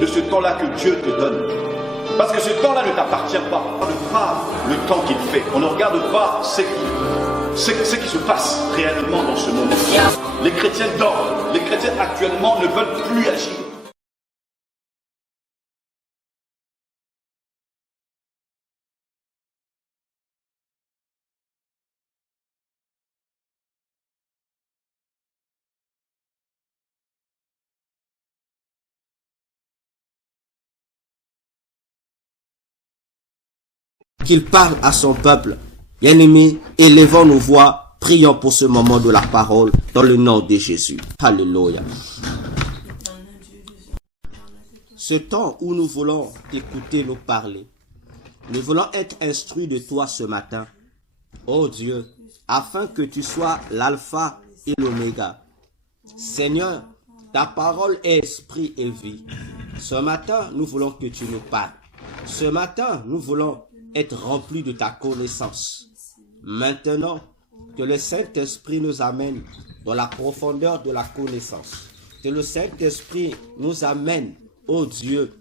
de ce temps-là que Dieu te donne. Parce que ce temps-là ne t'appartient pas. On ne regarde pas le temps qu'il fait. On ne regarde pas ce qui se passe réellement dans ce monde. Les chrétiens dorment. Les chrétiens actuellement ne veulent plus agir. Qu'il parle à son peuple. Bien-aimés, élevons nos voix, prions pour ce moment de la parole dans le nom de Jésus. Alléluia. Ce temps où nous voulons t'écouter nous parler, nous voulons être instruits de toi ce matin, ô Dieu, afin que tu sois l'alpha et l'oméga. Seigneur, ta parole est esprit et vie. Ce matin, nous voulons que tu nous parles. Ce matin, nous voulons être remplis de ta connaissance. Maintenant, que le Saint-Esprit nous amène dans la profondeur de la connaissance. Que le Saint-Esprit nous amène, ô Dieu,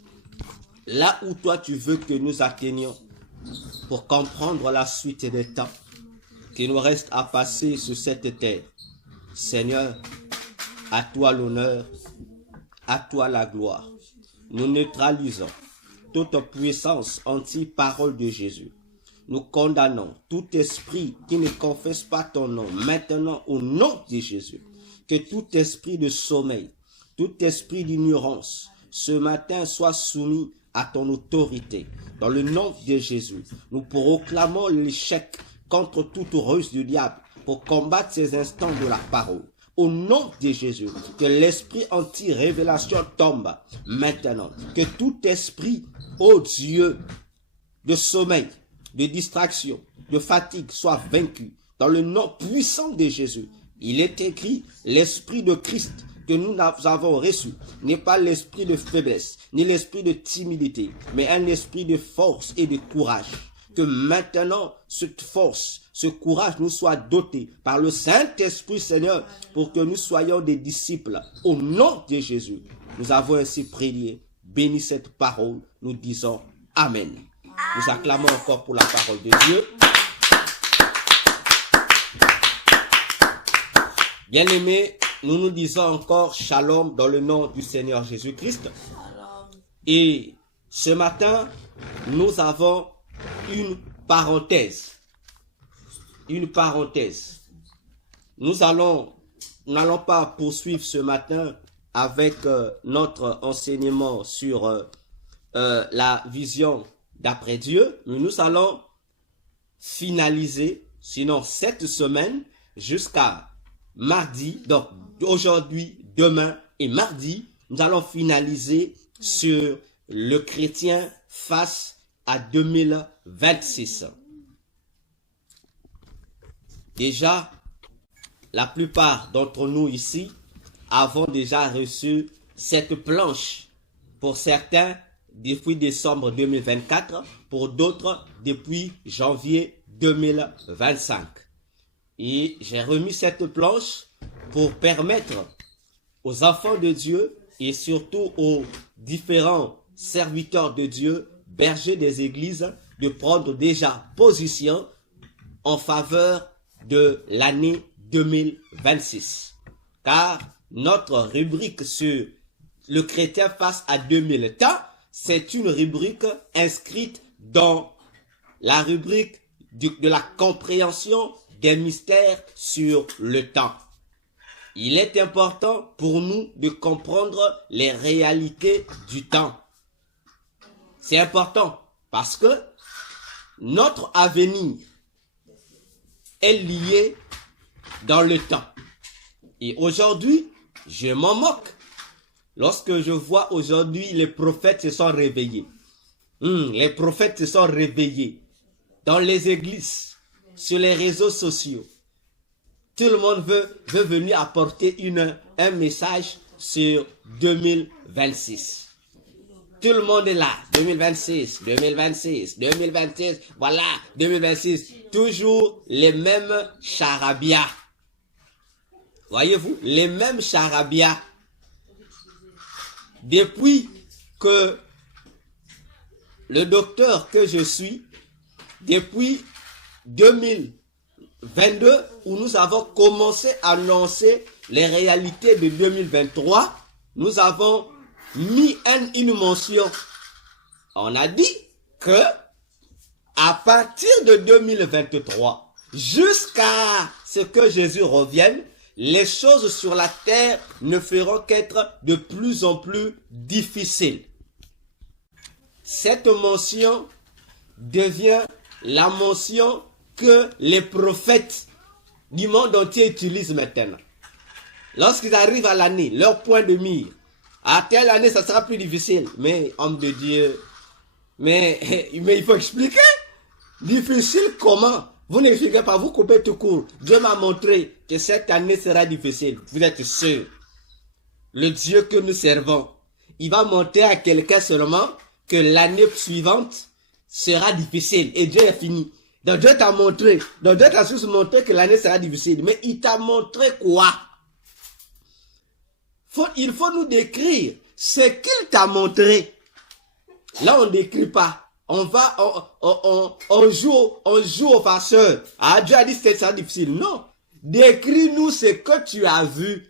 là où toi tu veux que nous atteignions pour comprendre la suite des temps qui nous reste à passer sur cette terre. Seigneur, à toi l'honneur, à toi la gloire. Nous neutralisons toute puissance anti-parole de Jésus. Nous condamnons tout esprit qui ne confesse pas ton nom, maintenant au nom de Jésus. Que tout esprit de sommeil, tout esprit d'ignorance, ce matin soit soumis à ton autorité. Dans le nom de Jésus, nous proclamons l'échec contre toute ruse du diable pour combattre ces instants de la parole. Au nom de Jésus, que l'esprit anti-révélation tombe maintenant. Que tout esprit, ô Dieu, de sommeil, de distraction, de fatigue soit vaincu. Dans le nom puissant de Jésus, il est écrit, l'esprit de Christ que nous avons reçu n'est pas l'esprit de faiblesse, ni l'esprit de timidité, mais un esprit de force et de courage. Que maintenant, cette force, ce courage nous soit doté par le Saint-Esprit, Seigneur, pour que nous soyons des disciples. Au nom de Jésus, nous avons ainsi prié. Bénis cette parole, nous disons Amen. Nous acclamons encore pour la parole de Dieu. Bien-aimés, nous nous disons encore Shalom dans le nom du Seigneur Jésus-Christ. Et ce matin, nous avons une parenthèse. Une parenthèse. Nous n'allons pas poursuivre ce matin avec notre enseignement sur la vision d'après Dieu, mais nous allons finaliser, sinon cette semaine, jusqu'à mardi, donc aujourd'hui, demain et mardi, nous allons finaliser sur le chrétien face à 2026. Déjà, la plupart d'entre nous ici avons déjà reçu cette planche. Pour certains, depuis décembre 2024, pour d'autres, depuis janvier 2025. Et j'ai remis cette planche pour permettre aux enfants de Dieu et surtout aux différents serviteurs de Dieu, bergers des églises, de prendre déjà position en faveur de l'année 2026. Car notre rubrique sur le chrétien face à 2000 temps, c'est une rubrique inscrite dans la rubrique de la compréhension des mystères sur le temps. Il est important pour nous de comprendre les réalités du temps. C'est important parce que notre avenir est lié dans le temps. Et aujourd'hui, je m'en moque. Lorsque je vois aujourd'hui les prophètes se sont réveillés. Les prophètes se sont réveillés dans les églises, sur les réseaux sociaux. Tout le monde veut venir apporter un message sur 2026. Tout le monde est là. 2026, 2026, 2026. Voilà, 2026. Toujours les mêmes charabia. Voyez-vous, les mêmes charabia. Depuis que le docteur que je suis, depuis 2022, où nous avons commencé à annoncer les réalités de 2023, nous avons mis une mention. On a dit que à partir de 2023, jusqu'à ce que Jésus revienne, les choses sur la terre ne feront qu'être de plus en plus difficiles. Cette mention devient la mention que les prophètes du monde entier utilisent maintenant. Lorsqu'ils arrivent à l'année, leur point de mire, à telle année, ça sera plus difficile. Mais, homme de Dieu, mais il faut expliquer. Difficile comment? Vous n'expliquez pas, vous coupez tout court. Dieu m'a montré que cette année sera difficile. Vous êtes sûr? Le Dieu que nous servons, il va montrer à quelqu'un seulement que l'année suivante sera difficile. Et Dieu est fini. Donc Dieu t'a montré. Donc Dieu t'a juste montré que l'année sera difficile. Mais il t'a montré quoi? Il faut nous décrire ce qu'il t'a montré. Là, on ne décrit pas. On joue au farceur. Ah, Dieu a dit que c'est difficile. Non. Décris-nous ce que tu as vu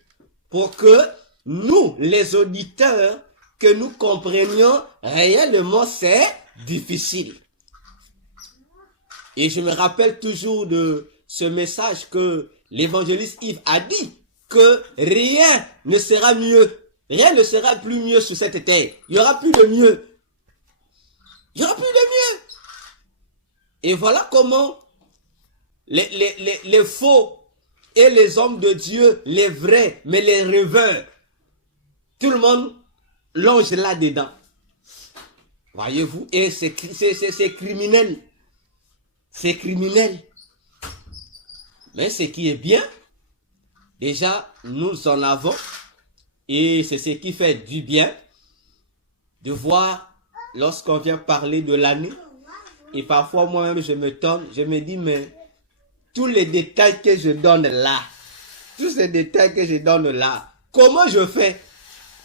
pour que nous, les auditeurs, que nous comprenions réellement c'est difficile. Et je me rappelle toujours de ce message que l'évangéliste Yves a dit, que rien ne sera mieux. Rien ne sera plus mieux sur cette terre. Il n'y aura plus de mieux. Il n'y aura plus de mieux. Et voilà comment les faux et les hommes de Dieu, les vrais, mais les rêveurs, tout le monde longe là-dedans. Voyez-vous, et c'est criminel. C'est criminel. Mais ce qui est bien, déjà, nous en avons, et c'est ce qui fait du bien, de voir, lorsqu'on vient parler de l'année, et parfois moi-même je me tourne, je me dis, mais tous les détails que je donne là, tous ces détails que je donne là, comment je fais?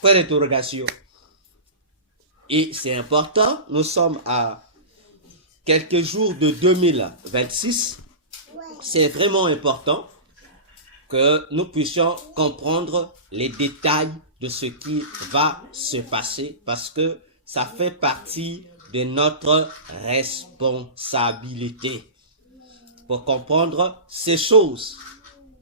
Point d'interrogation. Et c'est important, nous sommes à quelques jours de 2026, c'est vraiment important que nous puissions comprendre les détails de ce qui va se passer parce que ça fait partie de notre responsabilité pour comprendre ces choses.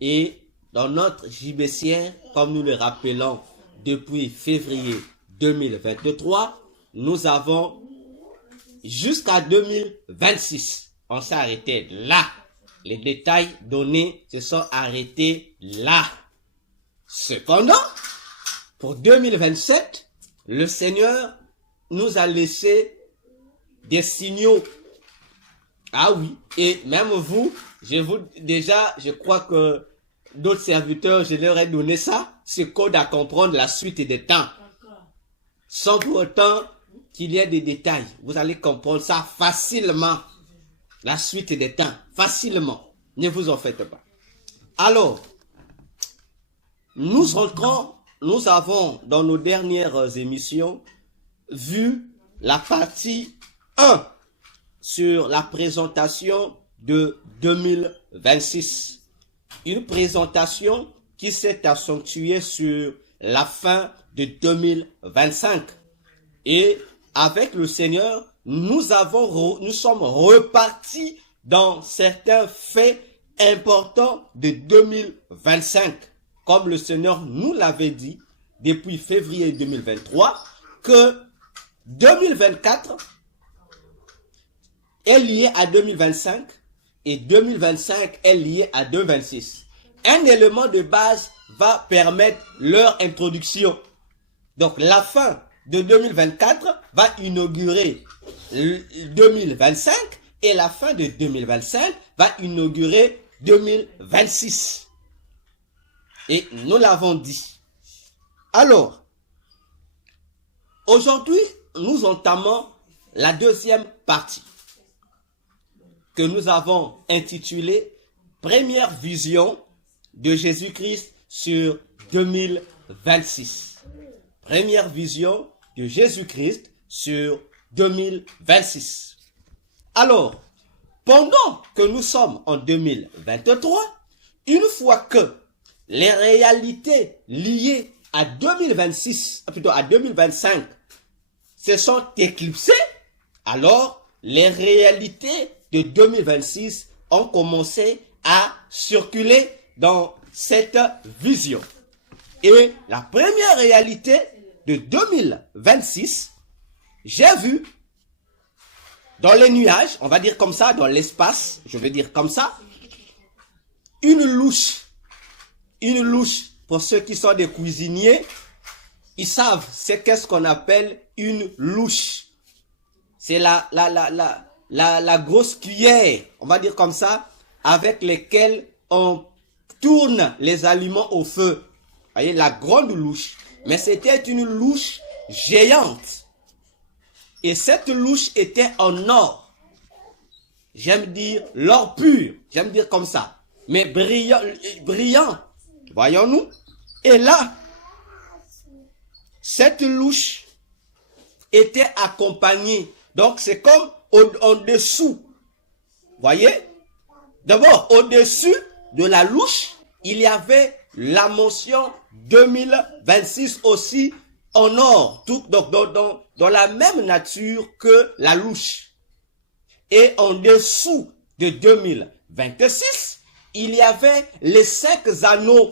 Et dans notre JBCR, comme nous le rappelons depuis février 2023, nous avons jusqu'à 2026. On s'est arrêté là. Les détails donnés se sont arrêtés là. Cependant, pour 2027, le Seigneur nous a laissé des signaux. Ah oui, et même vous, je crois que d'autres serviteurs, je leur ai donné ça, ce code à comprendre la suite des temps. Sans pour autant qu'il y ait des détails. Vous allez comprendre ça facilement. La suite des temps, facilement. Ne vous en faites pas. Alors, nous avons dans nos dernières émissions vu la partie 1 sur la présentation de 2026. Une présentation qui s'est accentuée sur la fin de 2025. Et avec le Seigneur, nous sommes repartis dans certains faits importants de 2025. Comme le Seigneur nous l'avait dit depuis février 2023, que 2024 est lié à 2025 et 2025 est lié à 2026. Un élément de base va permettre leur introduction. Donc la fin de 2024 va inaugurer 2025 et la fin de 2025 va inaugurer 2026. Et nous l'avons dit. Alors, aujourd'hui, nous entamons la deuxième partie que nous avons intitulée Première vision de Jésus-Christ sur 2026. Première vision de Jésus-Christ sur 2026. Alors, pendant que nous sommes en 2023, une fois que les réalités liées à 2026, plutôt à 2025, se sont éclipsées, alors les réalités de 2026 ont commencé à circuler dans cette vision. Et la première réalité de 2026, j'ai vu dans les nuages, on va dire comme ça, dans l'espace, je vais dire comme ça, une louche. Une louche, pour ceux qui sont des cuisiniers, ils savent c'est qu'est-ce qu'on appelle une louche. C'est la grosse cuillère, on va dire comme ça, avec lesquelles on tourne les aliments au feu. Vous voyez, la grande louche. Mais c'était une louche géante. Et cette louche était en or. J'aime dire l'or pur. J'aime dire comme ça. Mais brillant, brillant. Voyons-nous. Et là, cette louche était accompagnée. Donc c'est comme en dessous. Voyez? D'abord, au-dessus de la louche, il y avait la mention 2026 aussi en or, tout, donc dans la même nature que la louche. Et en dessous de 2026, il y avait les 5 anneaux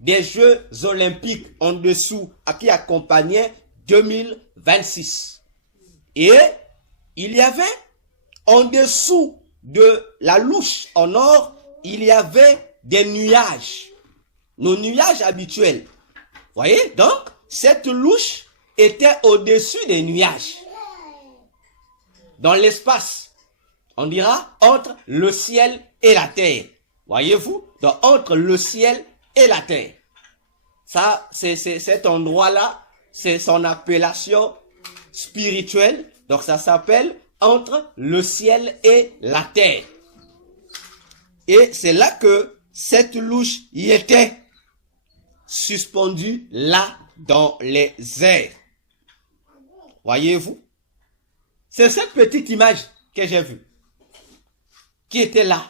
des Jeux Olympiques en dessous qui accompagnaient 2026. Et il y avait en dessous de la louche en or, il y avait des nuages. Nos nuages habituels. Voyez, donc, cette louche était au-dessus des nuages. Dans l'espace, on dira entre le ciel et la terre. Voyez-vous, donc entre le ciel et la terre. Ça, c'est cet endroit-là, c'est son appellation spirituelle. Donc ça s'appelle entre le ciel et la terre. Et c'est là que cette louche y était suspendue là dans les airs. Voyez-vous? C'est cette petite image que j'ai vue qui était là.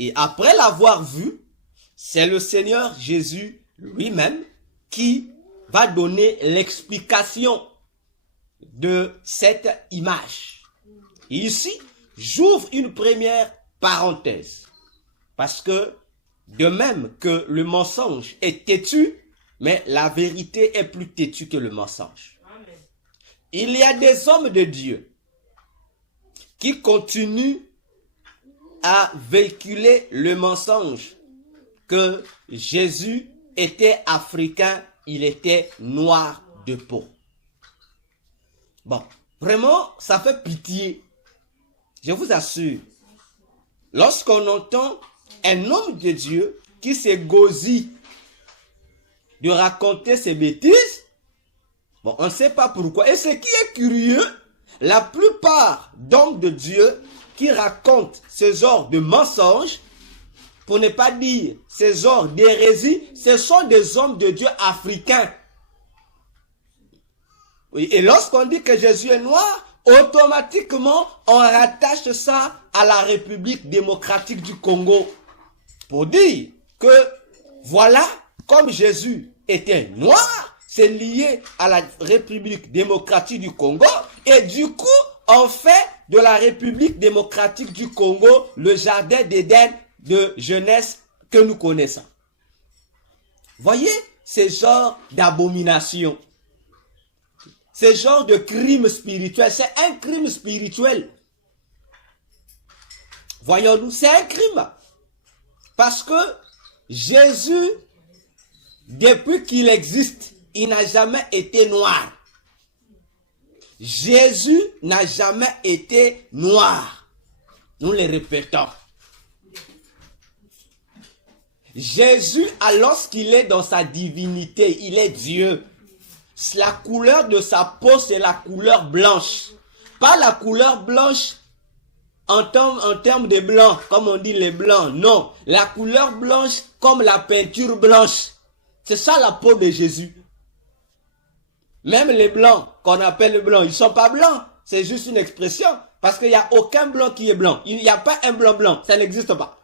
Et après l'avoir vue, c'est le Seigneur Jésus lui-même qui va donner l'explication de cette image. Et ici, j'ouvre une première parenthèse. Parce que de même que le mensonge est têtu, mais la vérité est plus têtue que le mensonge. Amen. Il y a des hommes de Dieu qui continuent à véhiculer le mensonge que Jésus était africain, il était noir de peau. Bon, vraiment, ça fait pitié. Je vous assure, lorsqu'on entend un homme de Dieu qui s'égosille de raconter ses bêtises, bon, on ne sait pas pourquoi. Et ce qui est curieux, la plupart d'hommes de Dieu qui racontent ce genre de mensonges, pour ne pas dire ce genre d'hérésie, ce sont des hommes de Dieu africains. Oui, et lorsqu'on dit que Jésus est noir, automatiquement, on rattache ça à la République démocratique du Congo. Pour dire que, voilà, comme Jésus était noir, c'est lié à la République démocratique du Congo. Et du coup, on fait de la République démocratique du Congo le jardin d'Éden de jeunesse que nous connaissons. Voyez ces genres d'abomination. Ce genre de crime spirituel, c'est un crime spirituel. Voyons-nous, c'est un crime. Parce que Jésus, depuis qu'il existe, il n'a jamais été noir. Jésus n'a jamais été noir. Nous le répétons. Jésus, lorsqu'il est dans sa divinité, il est Dieu. La couleur de sa peau, c'est la couleur blanche. Pas la couleur blanche en termes de blanc, comme on dit les blancs. Non, la couleur blanche comme la peinture blanche. C'est ça la peau de Jésus. Même les blancs, qu'on appelle les blancs, ils ne sont pas blancs. C'est juste une expression. Parce qu'il n'y a aucun blanc qui est blanc. Il n'y a pas un blanc blanc. Ça n'existe pas.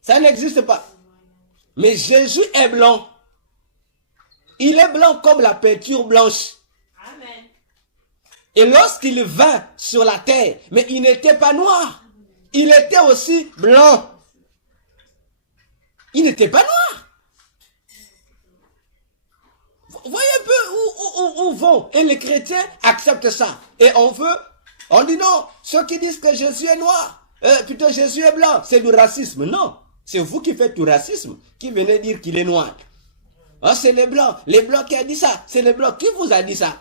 Ça n'existe pas. Mais Jésus est blanc. Il est blanc comme la peinture blanche. Amen. Et lorsqu'il vint sur la terre, mais il n'était pas noir. Il était aussi blanc. Il n'était pas noir. Vous voyez un peu où vont. Et les chrétiens acceptent ça. Et on dit non. Ceux qui disent que Jésus est noir, plutôt Jésus est blanc, c'est du racisme. Non. C'est vous qui faites du racisme, qui venez dire qu'il est noir. Oh, c'est les blancs qui ont dit ça. C'est les blancs qui vous a dit ça.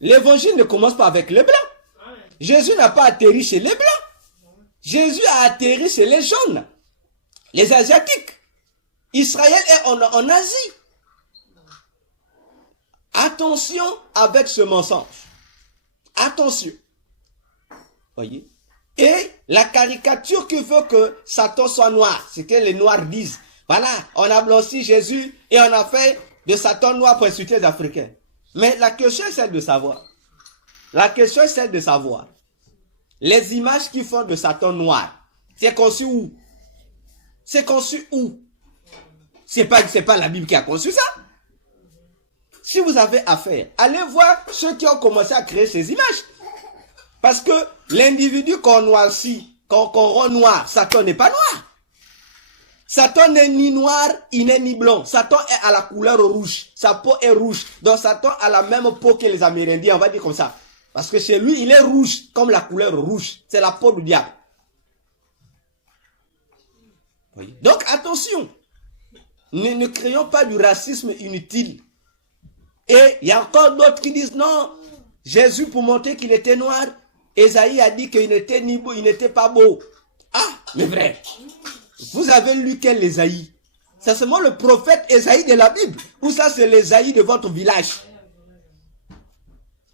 L'évangile ne commence pas avec les blancs. Jésus n'a pas atterri chez les blancs. Jésus a atterri chez les jaunes, les asiatiques. Israël est en Asie. Attention avec ce mensonge. Attention. Voyez. Et la caricature qui veut que Satan soit noir, c'est que les noirs disent. Voilà, on a blanchi Jésus et on a fait de Satan noir pour insulter les Africains. Mais la question est celle de savoir. La question est celle de savoir. Les images qui font de Satan noir, c'est conçu où? C'est conçu où? C'est pas la Bible qui a conçu ça. Si vous avez affaire, allez voir ceux qui ont commencé à créer ces images. Parce que l'individu qu'on noircit, qu'on rend noir, Satan n'est pas noir. Satan n'est ni noir, il n'est ni blanc. Satan est à la couleur rouge. Sa peau est rouge. Donc Satan a la même peau que les Amérindiens, on va dire comme ça. Parce que chez lui, il est rouge, comme la couleur rouge. C'est la peau du diable. Oui. Donc attention. Ne créons pas du racisme inutile. Et il y a encore d'autres qui disent non, Jésus pour montrer qu'il était noir, Ésaïe a dit qu'il n'était ni beau, il n'était pas beau. Ah, mais vrai. Vous avez lu quel Ésaïe? C'est seulement le prophète Ésaïe de la Bible. Ou ça c'est l'Ésaïe de votre village?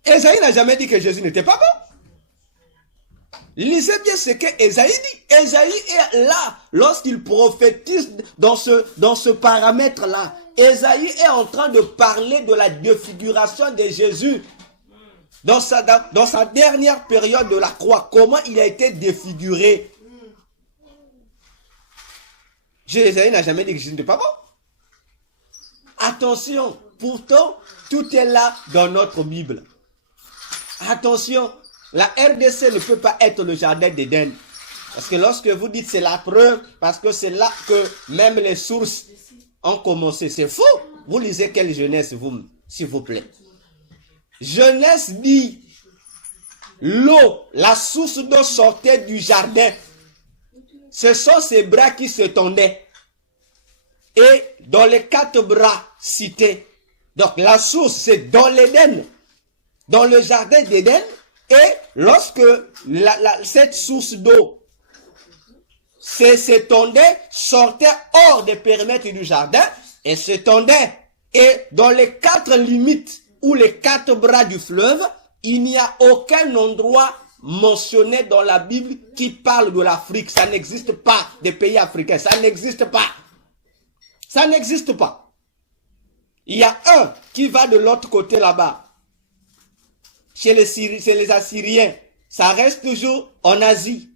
Ésaïe n'a jamais dit que Jésus n'était pas beau. Lisez bien ce que Ésaïe dit. Ésaïe est là lorsqu'il prophétise dans ce paramètre-là. Ésaïe est en train de parler de la défiguration de Jésus. Dans sa dernière période de la croix, comment il a été défiguré. Ésaïe n'a jamais dit que Jésus n'était pas beau. Attention, pourtant, tout est là dans notre Bible. Attention, la RDC ne peut pas être le jardin d'Éden. Parce que lorsque vous dites c'est la preuve, parce que c'est là que même les sources ont commencé. C'est faux. Vous lisez quelle Genèse, vous, s'il vous plaît. Genèse dit, l'eau, la source d'eau sortait du jardin. Ce sont ses bras qui se tendaient. Et dans les 4 bras cités. Donc la source, c'est dans l'Éden. Dans le jardin d'Éden. Et lorsque cette source d'eau s'étendait, sortait hors des périmètres du jardin et s'étendait. Et dans les 4 limites ou les 4 bras du fleuve, il n'y a aucun endroit mentionné dans la Bible qui parle de l'Afrique. Ça n'existe pas, des pays africains. Ça n'existe pas. Ça n'existe pas. Il y a un qui va de l'autre côté là-bas. Chez les Assyriens. Ça reste toujours en Asie.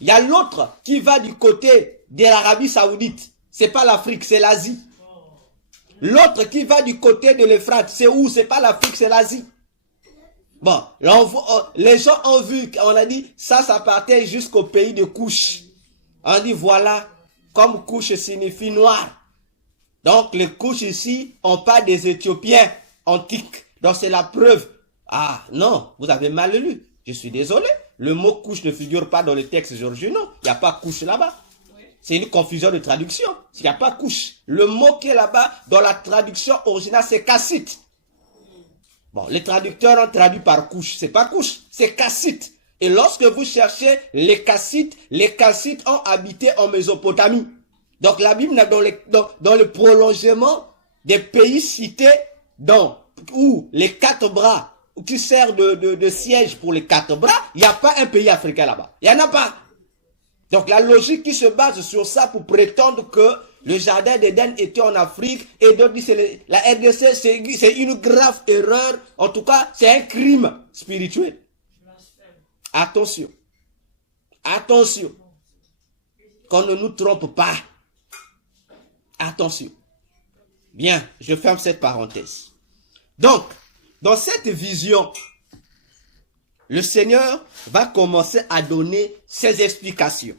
Il y a l'autre qui va du côté de l'Arabie Saoudite. C'est pas l'Afrique, c'est l'Asie. L'autre qui va du côté de l'Euphrate, c'est où? C'est pas l'Afrique, c'est l'Asie. Bon, là les gens ont vu, on a dit, ça partait jusqu'au pays de Couche. On dit, voilà, comme Couche signifie noir. Donc, les Couches ici, on parle des Éthiopiens antiques. Donc, c'est la preuve. Ah, non, vous avez mal lu. Je suis désolé. Le mot couche ne figure pas dans les textes originaux. Il n'y a pas couche là-bas. C'est une confusion de traduction. Il n'y a pas couche. Le mot qui est là-bas, dans la traduction originale, c'est cassite. Bon, les traducteurs ont traduit par couche. C'est pas couche, c'est cassite. Et lorsque vous cherchez les Kassites ont habité en Mésopotamie. Donc la Bible, dans le prolongement des pays cités, où les 4 bras, qui sert de siège pour les 4 bras, il n'y a pas un pays africain là-bas. Il n'y en a pas. Donc la logique qui se base sur ça pour prétendre que Le jardin d'Éden était en Afrique et d'autres disent que la RDC c'est une grave erreur. En tout cas, c'est un crime spirituel. Attention. Attention. Qu'on ne nous trompe pas. Attention. Bien, je ferme cette parenthèse. Donc, dans cette vision, le Seigneur va commencer à donner ses explications.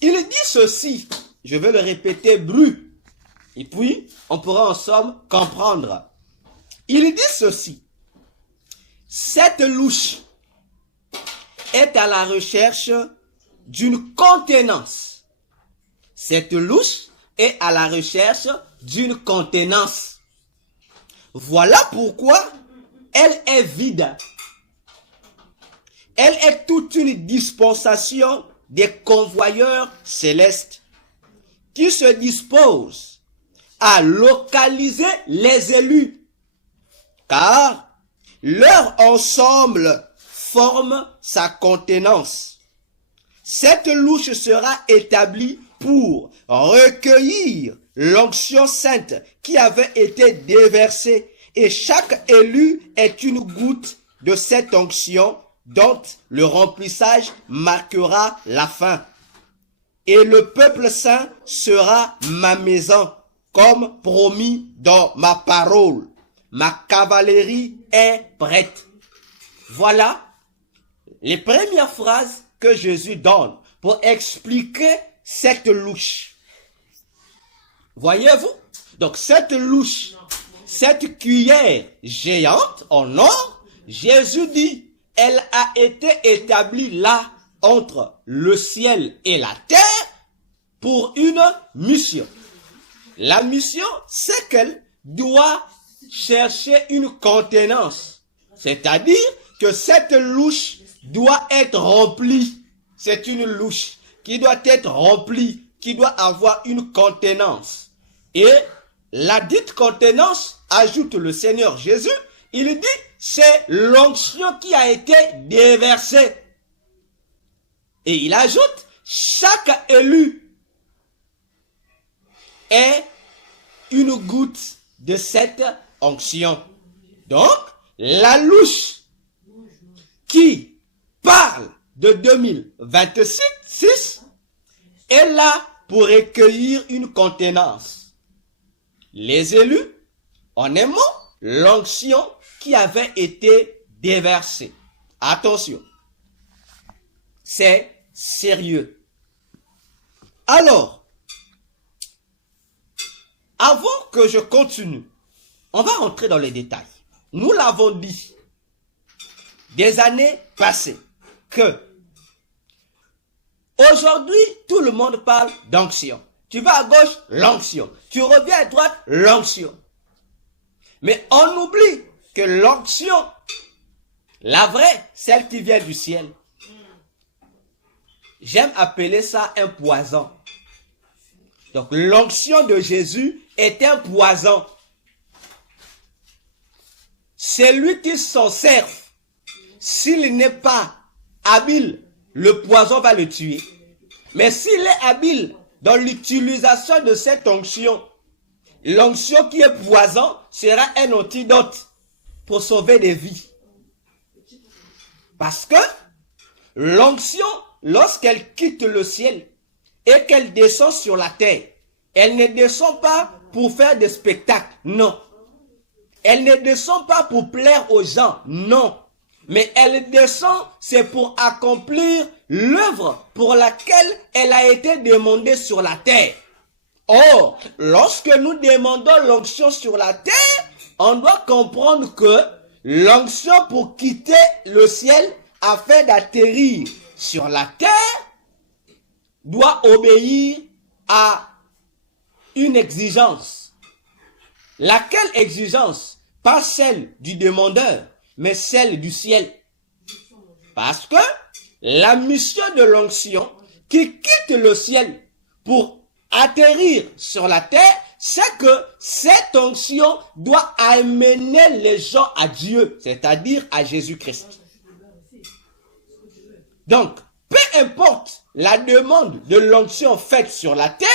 Il dit ceci, je vais le répéter brut, et puis on pourra ensemble comprendre. Il dit ceci, cette louche est à la recherche d'une contenance. Cette louche est à la recherche d'une contenance. Voilà pourquoi elle est vide. Elle est toute une dispensation des convoyeurs célestes qui se disposent à localiser les élus, car leur ensemble forme sa contenance. Cette louche sera établie pour recueillir l'onction sainte qui avait été déversée, et chaque élu est une goutte de cette onction dont le remplissage marquera la fin. Et le peuple saint sera ma maison, comme promis dans ma parole. Ma cavalerie est prête. Voilà les premières phrases que Jésus donne pour expliquer cette louche. Voyez-vous? Donc cette louche, cette cuillère géante en or, Jésus dit, elle a été établie là, entre le ciel et la terre, pour une mission. La mission, c'est qu'elle doit chercher une contenance. C'est-à-dire que cette louche doit être remplie. C'est une louche qui doit être remplie, qui doit avoir une contenance. Et la dite contenance, ajoute le Seigneur Jésus, il dit, c'est l'onction qui a été déversée. Et il ajoute, chaque élu est une goutte de cette onction. Donc, la louche qui parle de 2026 est là pour recueillir une contenance. Les élus, en un mot, l'onction qui avait été déversée. Attention, c'est sérieux. Alors, avant que je continue, on va rentrer dans les détails. Nous l'avons dit des années passées que aujourd'hui, tout le monde parle d'onction. Tu vas à gauche, l'onction. Tu reviens à droite, l'onction. Mais on oublie que l'onction, la vraie, celle qui vient du ciel, j'aime appeler ça un poison. Donc l'onction de Jésus est un poison. Celui qui s'en sert, s'il n'est pas habile, le poison va le tuer. Mais s'il est habile dans l'utilisation de cette onction, l'onction qui est poison sera un antidote pour sauver des vies. Parce que l'onction, lorsqu'elle quitte le ciel et qu'elle descend sur la terre, elle ne descend pas pour faire des spectacles, non. Elle ne descend pas pour plaire aux gens, non. Mais elle descend, c'est pour accomplir l'œuvre pour laquelle elle a été demandée sur la terre. Or, lorsque nous demandons l'onction sur la terre, on doit comprendre que l'onction pour quitter le ciel afin d'atterrir sur la terre doit obéir à une exigence. Laquelle exigence? Pas celle du demandeur, mais celle du ciel. Parce que la mission de l'onction qui quitte le ciel pour atterrir sur la terre, c'est que cette onction doit amener les gens à Dieu, c'est-à-dire à Jésus-Christ. Donc, peu importe la demande de l'onction faite sur la terre,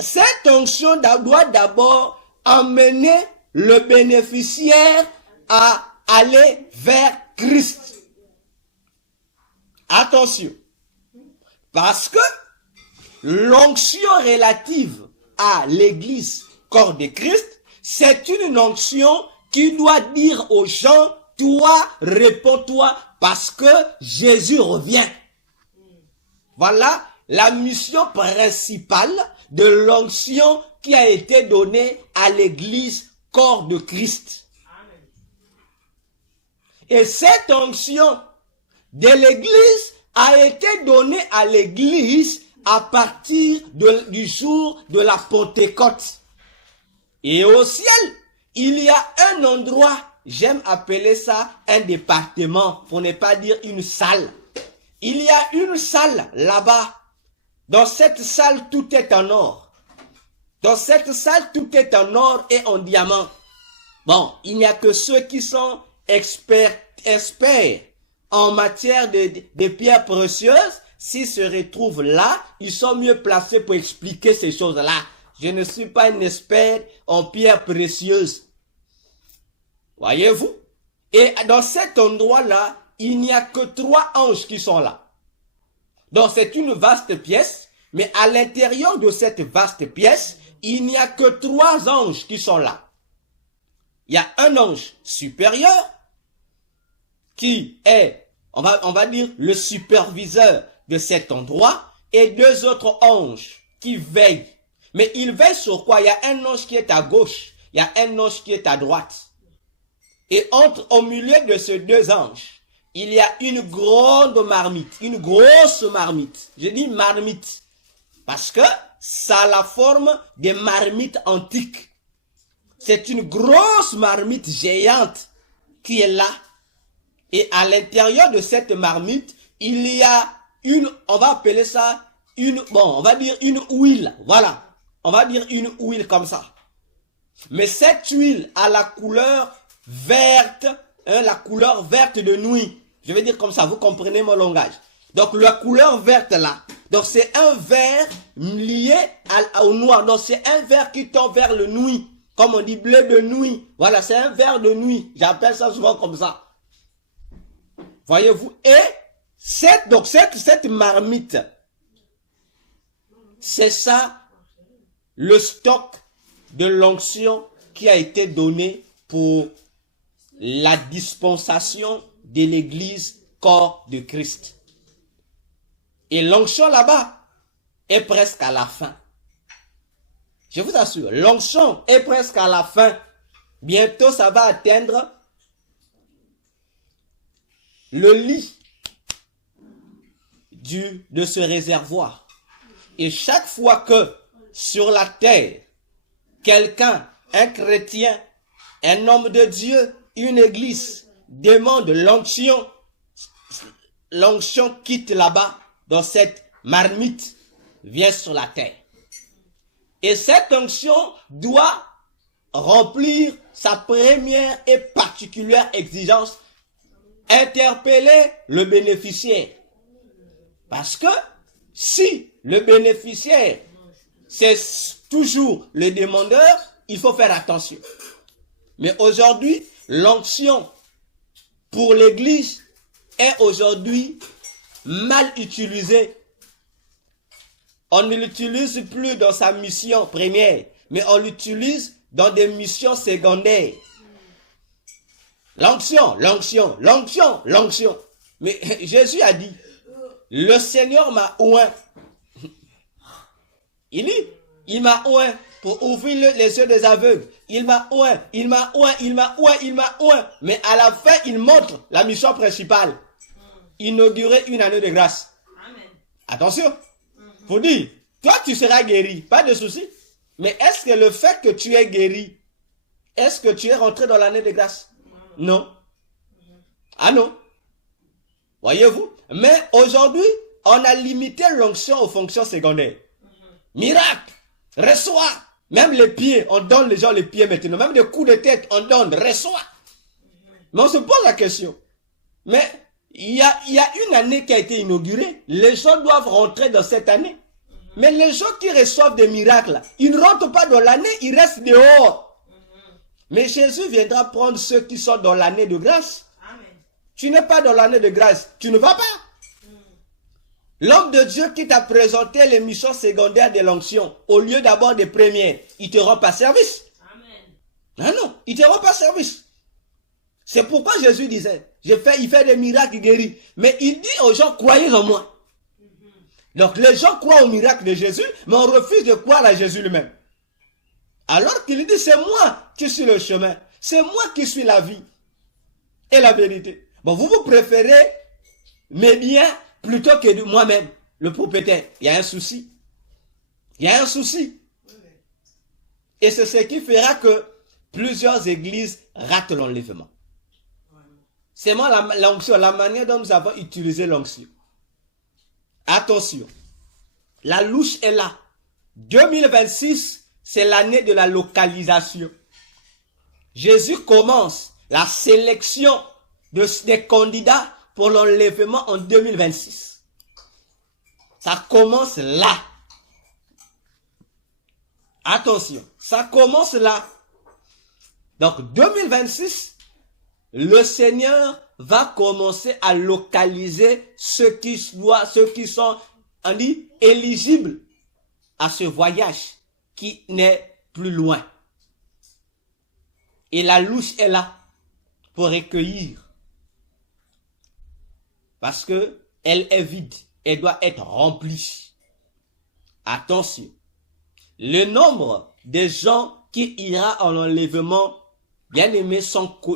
cette onction doit d'abord emmener le bénéficiaire à aller vers Christ. Attention, parce que l'onction relative à l'Église, corps de Christ, c'est une onction qui doit dire aux gens, toi, réponds-toi, parce que Jésus revient. Voilà la mission principale de l'onction qui a été donnée à l'Église, corps de Christ. Et cette onction de l'Église a été donnée à l'Église à partir du jour de la Pentecôte. Et au ciel, il y a un endroit, j'aime appeler ça un département, pour ne pas dire une salle. Il y a une salle là-bas. Dans cette salle, tout est en or. Dans cette salle, tout est en or et en diamant. Bon, il n'y a que ceux qui sont experts en matière de pierres précieuses. S'ils se retrouvent là, ils sont mieux placés pour expliquer ces choses-là. Je ne suis pas un expert en pierres précieuses. Voyez-vous? Et dans cet endroit-là, il n'y a que 3 anges qui sont là. Donc c'est une vaste pièce, mais à l'intérieur de cette vaste pièce, il n'y a que 3 anges qui sont là. Il y a un ange supérieur qui est, on va dire, le superviseur de cet endroit, et 2 autres anges qui veillent. Mais ils veillent sur quoi? Il y a un ange qui est à gauche, il y a un ange qui est à droite. Et au milieu de ces 2 anges, il y a une grande marmite, une grosse marmite. Je dis marmite, parce que ça a la forme des marmites antiques. C'est une grosse marmite géante qui est là. Et à l'intérieur de cette marmite, il y a on va appeler ça on va dire une huile. Voilà. On va dire une huile comme ça. Mais cette huile a la couleur verte, la couleur verte de nuit. Je vais dire comme ça, vous comprenez mon langage. Donc la couleur verte là, donc c'est un vert lié au noir. Donc c'est un vert qui tend vers le nuit. Comme on dit bleu de nuit. Voilà, c'est un vert de nuit. J'appelle ça souvent comme ça. Voyez-vous? Et cette marmite, c'est ça le stock de l'onction qui a été donné pour la dispensation de l'Église, corps de Christ. Et l'onction là-bas est presque à la fin. Je vous assure, l'onction est presque à la fin. Bientôt, ça va atteindre le lit de ce réservoir. Et chaque fois que sur la terre, quelqu'un, un chrétien, un homme de Dieu, une église demande l'onction, l'onction quitte là-bas dans cette marmite, vient sur la terre. Et cette onction doit remplir sa première et particulière exigence, interpeller le bénéficiaire. Parce que si le bénéficiaire, c'est toujours le demandeur, il faut faire attention. Mais aujourd'hui, l'onction pour l'Église est aujourd'hui mal utilisée. On ne l'utilise plus dans sa mission première, mais on l'utilise dans des missions secondaires. L'onction, l'onction, l'onction, l'onction. Mais Jésus a dit, le Seigneur m'a oint. Il m'a oint pour ouvrir les yeux des aveugles. Il m'a oint, il m'a oint, il m'a oint, il m'a oint. Mais à la fin, il montre la mission principale. Inaugurer une année de grâce. Amen. Attention. Pour dire, toi tu seras guéri, pas de souci. Mais est-ce que le fait que tu es guéri, est-ce que tu es rentré dans l'année de grâce? Non. Ah non. Voyez-vous? Mais aujourd'hui, on a limité l'onction aux fonctions secondaires. Miracle, reçois. Même les pieds, on donne les gens les pieds maintenant. Même des coups de tête, on donne, reçois. Mais on se pose la question. Mais il y a une année qui a été inaugurée. Les gens doivent rentrer dans cette année. Mais les gens qui reçoivent des miracles, ils ne rentrent pas dans l'année, ils restent dehors. Mais Jésus viendra prendre ceux qui sont dans l'année de grâce. Amen. Tu n'es pas dans l'année de grâce, tu ne vas pas. L'homme de Dieu qui t'a présenté les missions secondaires de l'onction, au lieu d'abord des premières, il ne te rend pas service. Amen. Non, il ne te rend pas service. C'est pourquoi Jésus disait, il fait des miracles, il guérit. Mais il dit aux gens, croyez en moi. Donc les gens croient au miracle de Jésus, mais on refuse de croire à Jésus lui-même. Alors qu'il dit, c'est moi qui suis le chemin. C'est moi qui suis la vie et la vérité. Bon, vous préférez mes biens plutôt que de moi-même, le propriétaire. Il y a un souci. Il y a un souci. Et c'est ce qui fera que plusieurs églises ratent l'enlèvement. C'est moi l'onction, la manière dont nous avons utilisé l'onction. Attention, la louche est là. 2026, c'est l'année de la localisation. Jésus commence la sélection des candidats pour l'enlèvement en 2026. Ça commence là. Attention, ça commence là. Donc 2026, le Seigneur va commencer à localiser ceux qui sont éligibles à ce voyage qui n'est plus loin. Et la louche est là pour recueillir. Parce que elle est vide. Elle doit être remplie. Attention. Le nombre de gens qui ira en enlèvement, bien aimés,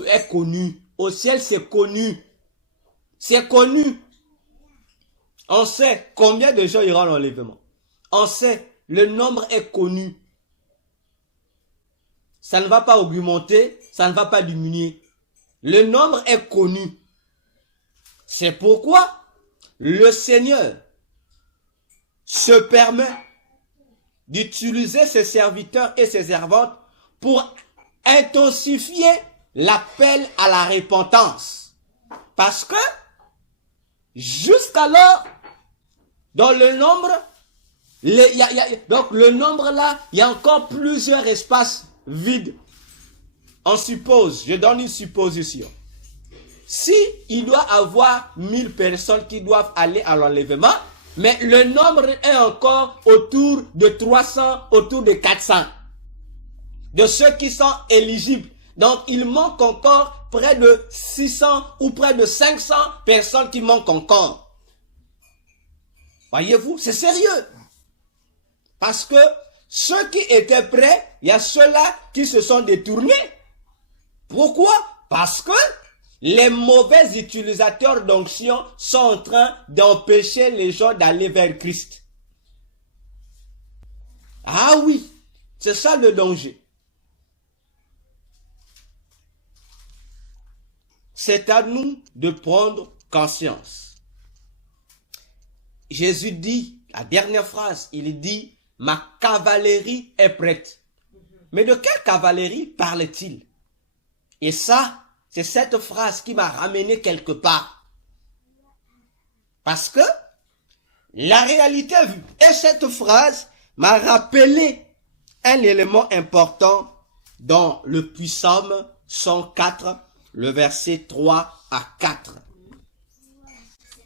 est connu. Au ciel, c'est connu. C'est connu. On sait combien de gens iront en enlèvement. On sait, le nombre est connu. Ça ne va pas augmenter, ça ne va pas diminuer. Le nombre est connu. C'est pourquoi le Seigneur se permet d'utiliser ses serviteurs et ses servantes pour intensifier l'appel à la repentance. Parce que jusqu'alors, dans le nombre, donc le nombre là, il y a encore plusieurs espaces vides. On suppose, je donne une supposition. Si il doit avoir 1000 personnes qui doivent aller à l'enlèvement, mais le nombre est encore autour de 300, autour de 400 de ceux qui sont éligibles. Donc, il manque encore près de 600 ou près de 500 personnes qui manquent encore. Voyez-vous, c'est sérieux. Parce que ceux qui étaient prêts, il y a ceux-là qui se sont détournés. Pourquoi? Parce que les mauvais utilisateurs d'onction sont en train d'empêcher les gens d'aller vers Christ. Ah oui, c'est ça le danger. C'est à nous de prendre conscience. Jésus dit, la dernière phrase, il dit, ma cavalerie est prête. Mais de quelle cavalerie parle-t-il? Et ça, c'est cette phrase qui m'a ramené quelque part. Parce que la réalité vue. Et cette phrase m'a rappelé un élément important dans le Psaume 104, le verset 3 à 4.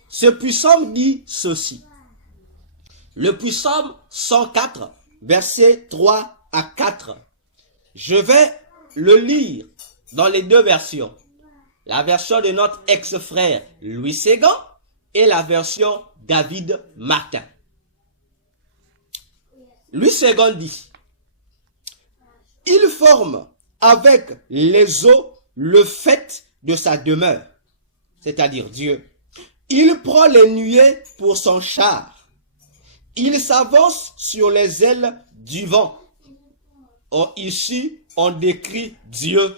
Ce psaume dit ceci. Le psaume 104, verset 3 à 4. Je vais le lire dans les deux versions. La version de notre ex-frère Louis Ségan et la version David Martin. Louis Ségan dit, il forme avec les eaux le fait de sa demeure, c'est-à-dire Dieu. Il prend les nuées pour son char. Il s'avance sur les ailes du vent. Ici, on décrit Dieu.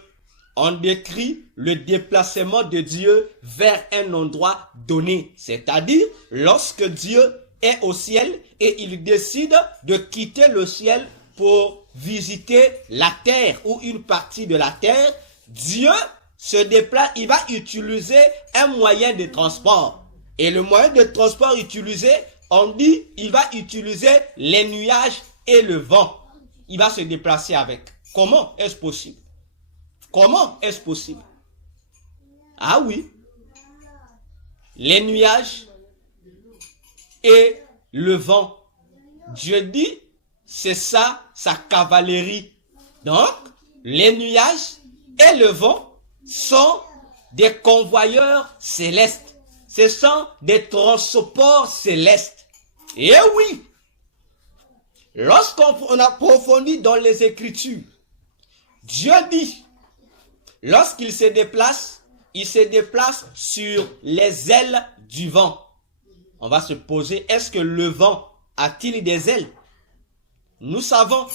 On décrit le déplacement de Dieu vers un endroit donné. C'est-à-dire, lorsque Dieu est au ciel et il décide de quitter le ciel pour visiter la terre ou une partie de la terre, Dieu se déplace, il va utiliser un moyen de transport. Et le moyen de transport utilisé on dit il va utiliser les nuages et le vent. Il va se déplacer avec. Comment est-ce possible? Comment est-ce possible? Ah oui. Les nuages et le vent. Dieu dit, c'est ça, sa cavalerie. Donc, les nuages et le vent sont des convoyeurs célestes. Ce sont des transports célestes. Et oui, lorsqu'on approfondit dans les Écritures, Dieu dit, lorsqu'il se déplace, il se déplace sur les ailes du vent. On va se poser, est-ce que le vent a-t-il des ailes? Nous savons,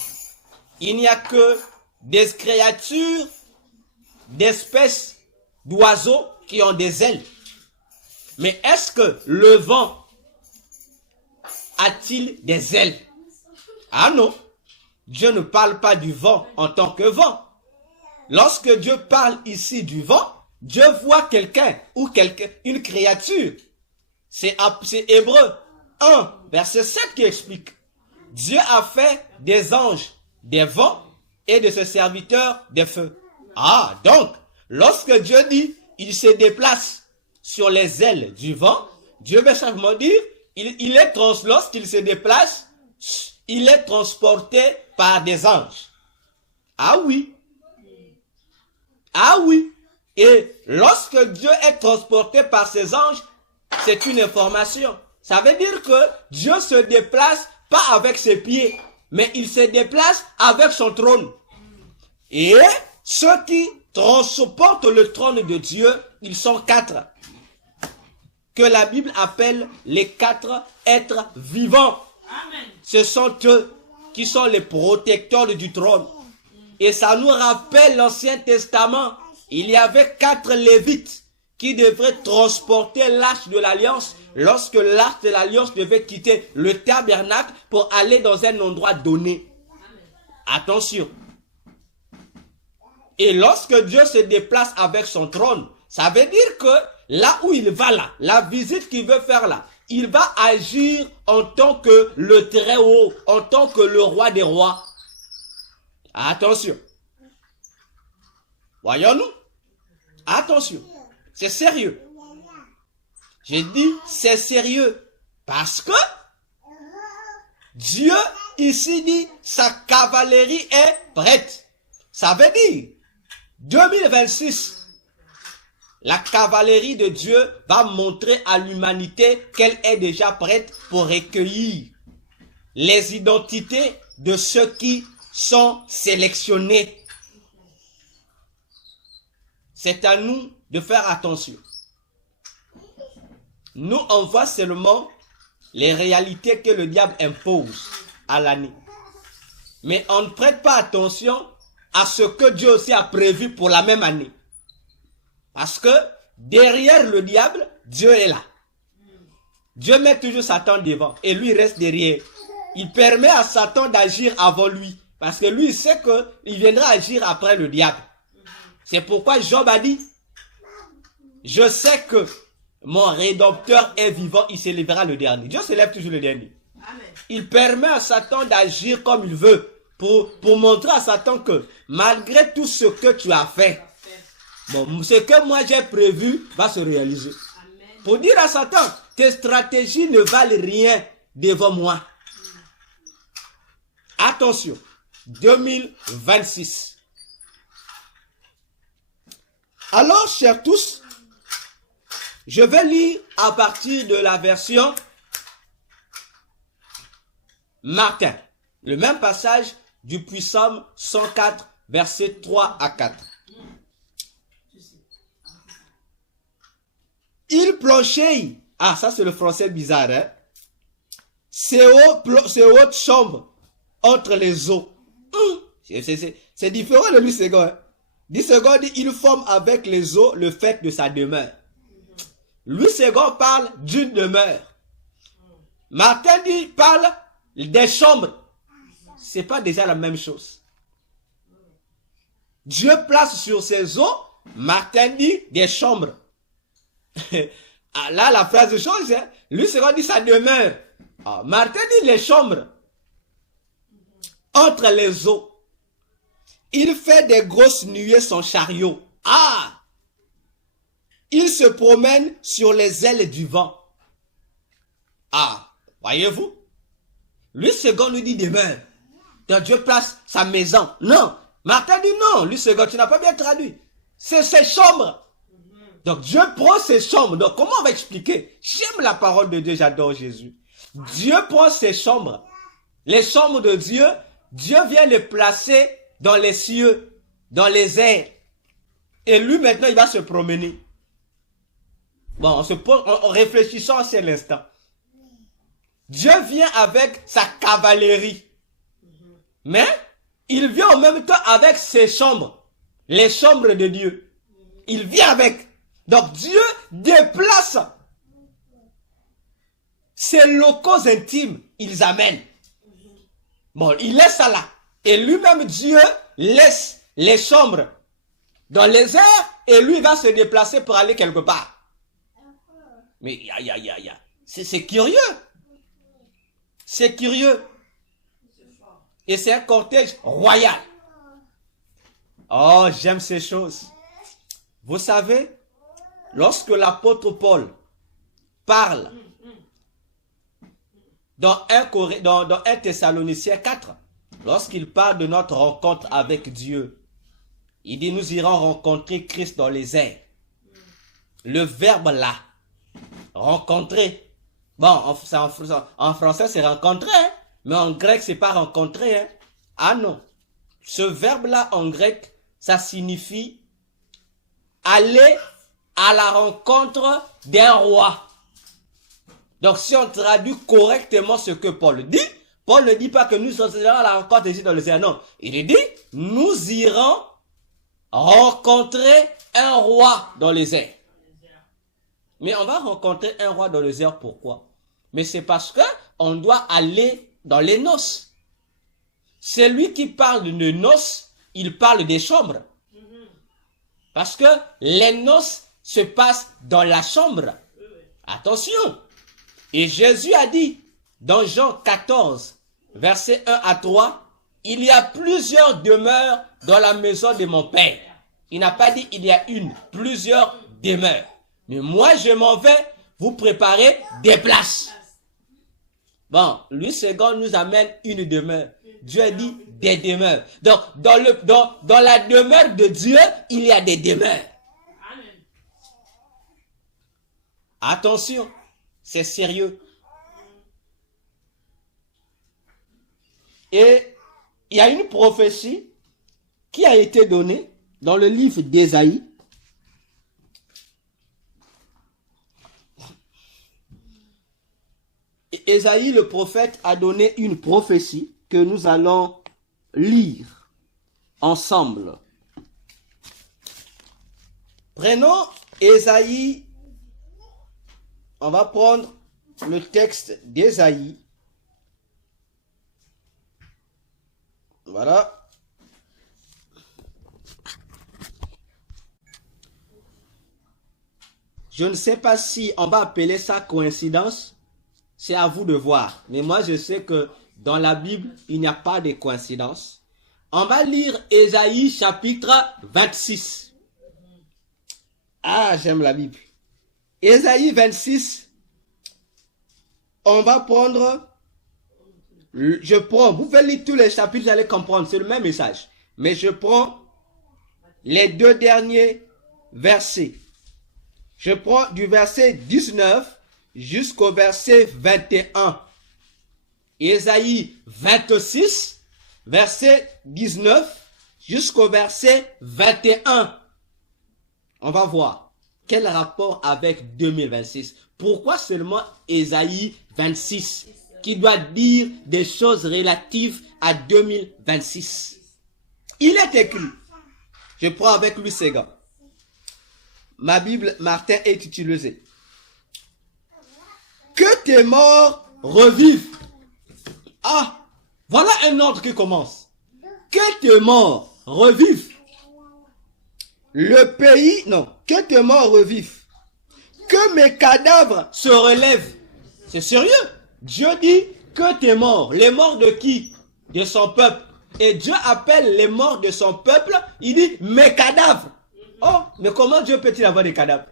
il n'y a que des créatures, d'espèces d'oiseaux qui ont des ailes. Mais est-ce que le vent a-t-il des ailes? Ah non, Dieu ne parle pas du vent en tant que vent. Lorsque Dieu parle ici du vent, Dieu voit quelqu'un ou une créature. C'est Hébreux 1, verset 7 qui explique. Dieu a fait des anges, des vents et de ses serviteurs des feux. Ah, donc, lorsque Dieu dit, il se déplace sur les ailes du vent, Dieu veut simplement dire, lorsqu'il se déplace, il est transporté par des anges. Ah oui. Ah oui. Et lorsque Dieu est transporté par ses anges, c'est une information. Ça veut dire que Dieu se déplace pas avec ses pieds, mais il se déplace avec son trône. Et ceux qui transportent le trône de Dieu, ils sont 4. Que la Bible appelle les 4 êtres vivants. Amen. Ce sont eux qui sont les protecteurs du trône. Et ça nous rappelle l'Ancien Testament. Il y avait 4 Lévites qui devraient transporter l'arche de l'Alliance lorsque l'arche de l'Alliance devait quitter le tabernacle pour aller dans un endroit donné. Attention. Et lorsque Dieu se déplace avec son trône, ça veut dire que là où il va là, la visite qu'il veut faire là, il va agir en tant que le Très-Haut, en tant que le roi des rois. Attention. Voyons-nous? Attention. C'est sérieux. J'ai dit c'est sérieux. Parce que Dieu ici dit sa cavalerie est prête. Ça veut dire 2026. La cavalerie de Dieu va montrer à l'humanité qu'elle est déjà prête pour recueillir les identités de ceux qui sont sélectionnés. C'est à nous de faire attention. Nous, on voit seulement les réalités que le diable impose à l'année. Mais on ne prête pas attention à ce que Dieu aussi a prévu pour la même année. Parce que derrière le diable, Dieu est là. Dieu met toujours Satan devant et lui reste derrière. Il permet à Satan d'agir avant lui. Parce que lui, il sait qu'il viendra agir après le diable. C'est pourquoi Job a dit, je sais que mon Rédempteur est vivant, il s'élèvera le dernier. Dieu s'élève toujours le dernier. Amen. Il permet à Satan d'agir comme il veut pour montrer à Satan que malgré tout ce que tu as fait, bon, ce que moi j'ai prévu va se réaliser. Amen. Pour dire à Satan, tes stratégies ne valent rien devant moi. Attention, 2026. Alors, chers tous, je vais lire à partir de la version Martin, le même passage du Psalm 104, versets 3 à 4. Il planchait, ah ça c'est le français bizarre, hein? Ces hautes chambres entre les eaux. C'est différent de Louis II. Hein? Louis II dit, il forme avec les eaux le fait de sa demeure. Louis II parle d'une demeure. Martin dit, parle des chambres. C'est pas déjà la même chose. Dieu place sur ses eaux, Martin dit des chambres. Là, la phrase change. Hein? Louis II dit sa demeure. Ah, Martin dit les chambres entre les eaux. Il fait des grosses nuées son chariot. Ah! Il se promène sur les ailes du vent. Ah! Voyez-vous? Louis II nous dit demain. Donc Dieu place sa maison. Non! Martin dit non. Louis II, tu n'as pas bien traduit. C'est ses chambres. Donc Dieu prend ses chambres. Donc comment on va expliquer? J'aime la parole de Dieu, j'adore Jésus. Dieu prend ses chambres. Les chambres de Dieu, Dieu vient les placer dans les cieux, dans les airs. Et lui maintenant, il va se promener. Bon, on se pose, en réfléchissant à cet instant. Dieu vient avec sa cavalerie. Mais il vient en même temps avec ses chambres. Les chambres de Dieu. Il vient avec. Donc Dieu déplace ses locaux intimes. Ils amènent. Bon, il laisse ça là. Et lui-même, Dieu laisse les chambres dans les airs et lui va se déplacer pour aller quelque part. Mais c'est curieux. C'est curieux. Et c'est un cortège royal. Oh, j'aime ces choses. Vous savez, lorsque l'apôtre Paul parle dans 1 Thessaloniciens 4, lorsqu'il parle de notre rencontre avec Dieu, il dit nous irons rencontrer Christ dans les airs. Le verbe là, rencontrer. Bon, en français c'est rencontrer, hein? Mais en grec c'est pas rencontrer. Hein? Ah non. Ce verbe là en grec, ça signifie aller à la rencontre d'un roi. Donc si on traduit correctement ce que Paul dit, Paul ne dit pas que nous serons à la rencontre ici dans les airs. Non, il dit nous irons rencontrer un roi dans les airs. Mais on va rencontrer un roi dans les airs, pourquoi? Mais c'est parce que on doit aller dans les noces. Celui qui parle de noces, il parle des chambres. Parce que les noces se passent dans la chambre. Attention. Et Jésus a dit, dans Jean 14, versets 1 à 3, il y a plusieurs demeures dans la maison de mon Père. Il n'a pas dit il y a une, plusieurs demeures. Mais moi, je m'en vais vous préparer des places. Bon, Louis II nous amène une demeure. Dieu a dit des demeures. Donc, dans la demeure de Dieu, il y a des demeures. Attention, c'est sérieux. Et il y a une prophétie qui a été donnée dans le livre d'Ésaïe. Ésaïe, le prophète, a donné une prophétie que nous allons lire ensemble. Prenons Ésaïe. On va prendre le texte d'Ésaïe. Voilà. Je ne sais pas si on va appeler ça coïncidence. C'est à vous de voir. Mais moi, je sais que dans la Bible, il n'y a pas de coïncidence. On va lire Ésaïe chapitre 26. Ah, j'aime la Bible. Ésaïe 26. On va prendre... vous pouvez lire tous les chapitres, vous allez comprendre. C'est le même message. Mais je prends les deux derniers versets. Je prends du verset 19 jusqu'au verset 21. Ésaïe 26, verset 19 jusqu'au verset 21. On va voir quel rapport avec 2026. Pourquoi seulement Ésaïe 26 qui doit dire des choses relatives à 2026? Il est écrit, je prends avec Louis II. Ma Bible, Martin, est utilisée. Que tes morts revivent. Ah, voilà un ordre qui commence. Que tes morts revivent. Le pays, non, que tes morts revivent. Que mes cadavres se relèvent. C'est sérieux. Dieu dit que tes morts. Les morts de qui? De son peuple. Et Dieu appelle les morts de son peuple, il dit mes cadavres. Oh, mais comment Dieu peut-il avoir des cadavres?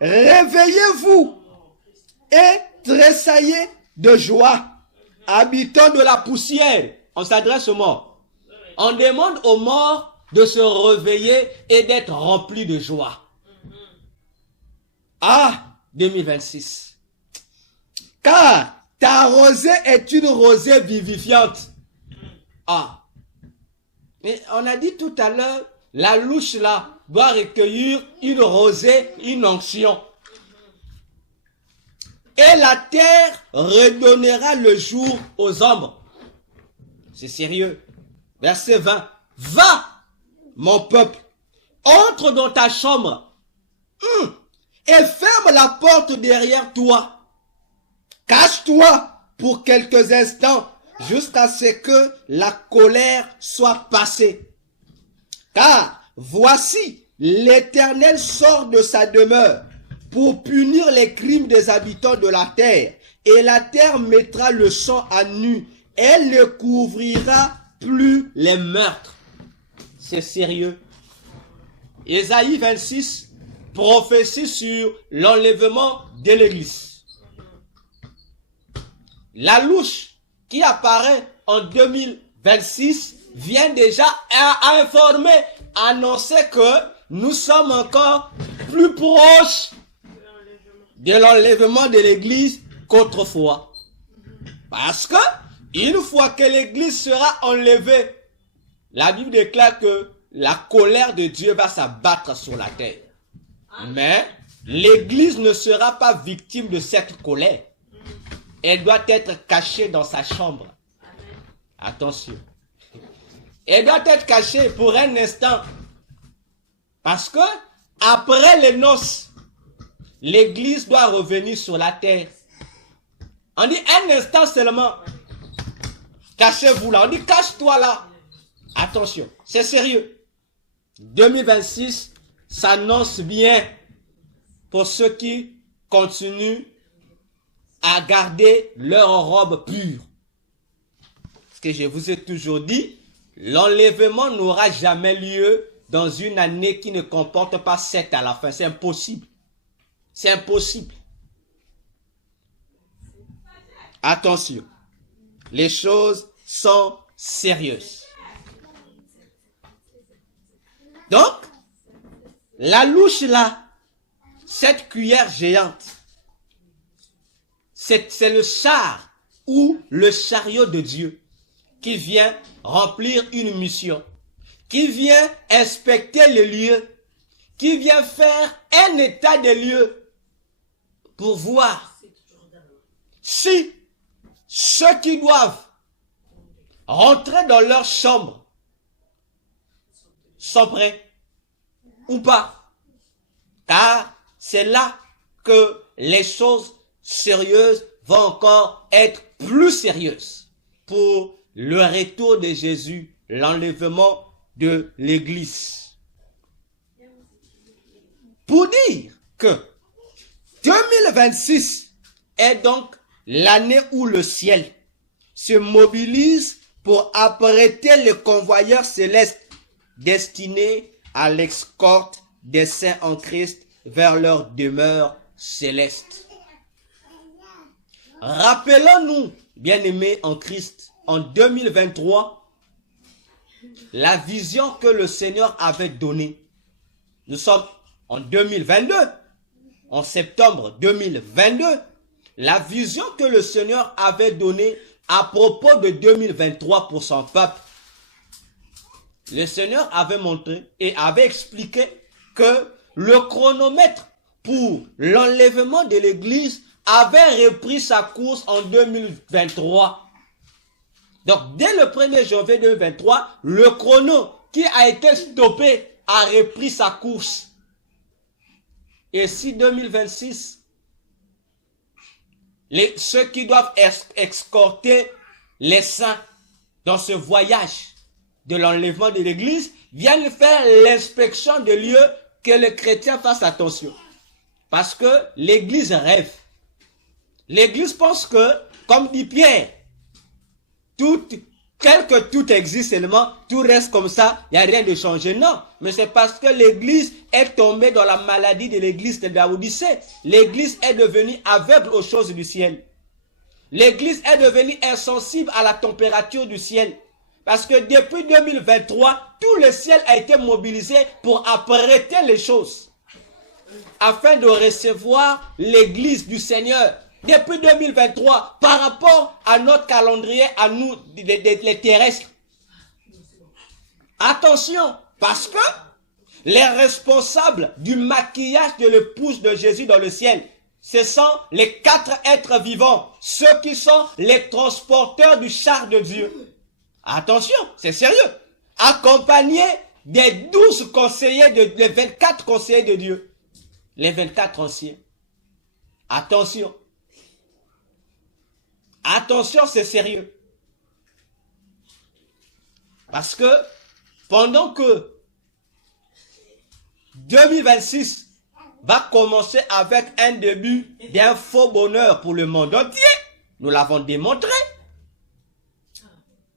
Réveillez-vous et tressaillez de joie, habitants de la poussière. On s'adresse aux morts. On demande aux morts de se réveiller et d'être remplis de joie. Ah, 2026. Car ta rosée est une rosée vivifiante. Ah. Mais on a dit tout à l'heure, la louche là doit recueillir une rosée, une onction. Et la terre redonnera le jour aux hommes. C'est sérieux. Verset 20. Va, mon peuple, entre dans ta chambre et ferme la porte derrière toi. Cache-toi pour quelques instants jusqu'à ce que la colère soit passée. Car voici, l'Éternel sort de sa demeure pour punir les crimes des habitants de la terre. Et la terre mettra le sang à nu. Elle ne couvrira plus les meurtres. C'est sérieux. Ésaïe 26, prophétie sur l'enlèvement de l'Église. La louche qui apparaît en 2026 vient déjà à informer, annoncer que nous sommes encore plus proches de l'enlèvement de l'Église qu'autrefois. Parce que, une fois que l'Église sera enlevée, la Bible déclare que la colère de Dieu va s'abattre sur la terre. Mais l'Église ne sera pas victime de cette colère. Elle doit être cachée dans sa chambre. Attention. Elle doit être cachée pour un instant. Parce que, après les noces, l'Église doit revenir sur la terre. On dit un instant seulement. Cachez-vous là. On dit cache-toi là. Attention, c'est sérieux. 2026 s'annonce bien pour ceux qui continuent à garder leur robe pure. Ce que je vous ai toujours dit, l'enlèvement n'aura jamais lieu dans une année qui ne comporte pas 7 à la fin. C'est impossible. C'est impossible. Attention, les choses sont sérieuses. Donc, la louche là, cette cuillère géante, c'est le char ou le chariot de Dieu qui vient remplir une mission, qui vient inspecter les lieux, qui vient faire un état des lieux pour voir si ceux qui doivent rentrer dans leur chambre sont prêts ou pas. Car c'est là que les choses sérieuses vont encore être plus sérieuses pour le retour de Jésus, l'enlèvement de l'Église. Pour dire que 2026 est donc l'année où le ciel se mobilise pour apprêter le convoyeur céleste destiné à l'escorte des saints en Christ vers leur demeure céleste. Rappelons-nous, bien-aimés en Christ, en 2023, la vision que le Seigneur avait donnée. Nous sommes en 2022, en septembre 2022, la vision que le Seigneur avait donnée à propos de 2023 pour son peuple. Le Seigneur avait montré et avait expliqué que le chronomètre pour l'enlèvement de l'Église avait repris sa course en 2023. Donc, dès le 1er janvier 2023, le chrono qui a été stoppé a repris sa course. Et si 2026, ceux qui doivent escorter les saints dans ce voyage de l'enlèvement de l'Église viennent faire l'inspection de lieux, que les chrétiens fassent attention. Parce que l'Église rêve. L'Église pense que, comme dit Pierre, tel que tout existe seulement, tout reste comme ça, il n'y a rien de changé. Non, mais c'est parce que l'Église est tombée dans la maladie de l'Église de Laodicée. L'Église est devenue aveugle aux choses du ciel. L'Église est devenue insensible à la température du ciel. Parce que depuis 2023, tout le ciel a été mobilisé pour apprêter les choses, afin de recevoir l'Église du Seigneur. Depuis 2023, par rapport à notre calendrier, à nous, les terrestres. Attention, parce que les responsables du maquillage de l'épouse de Jésus dans le ciel, ce sont les 4 êtres vivants, ceux qui sont les transporteurs du char de Dieu. Attention, c'est sérieux. Accompagnés des 12 conseillers, les 24 conseillers de Dieu. Les 24 anciens. Attention. Attention, c'est sérieux. Parce que pendant que 2026 va commencer avec un début d'un faux bonheur pour le monde entier, nous l'avons démontré,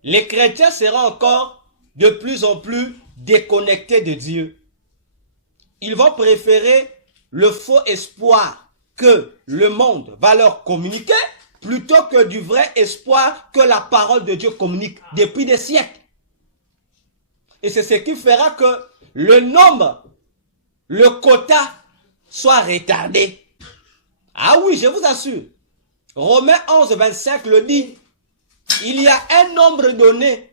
les chrétiens seront encore de plus en plus déconnectés de Dieu. Ils vont préférer le faux espoir que le monde va leur communiquer plutôt que du vrai espoir que la parole de Dieu communique depuis des siècles. Et c'est ce qui fera que le nombre, le quota soit retardé. Ah oui, je vous assure. Romains 11, 25 le dit. Il y a un nombre donné,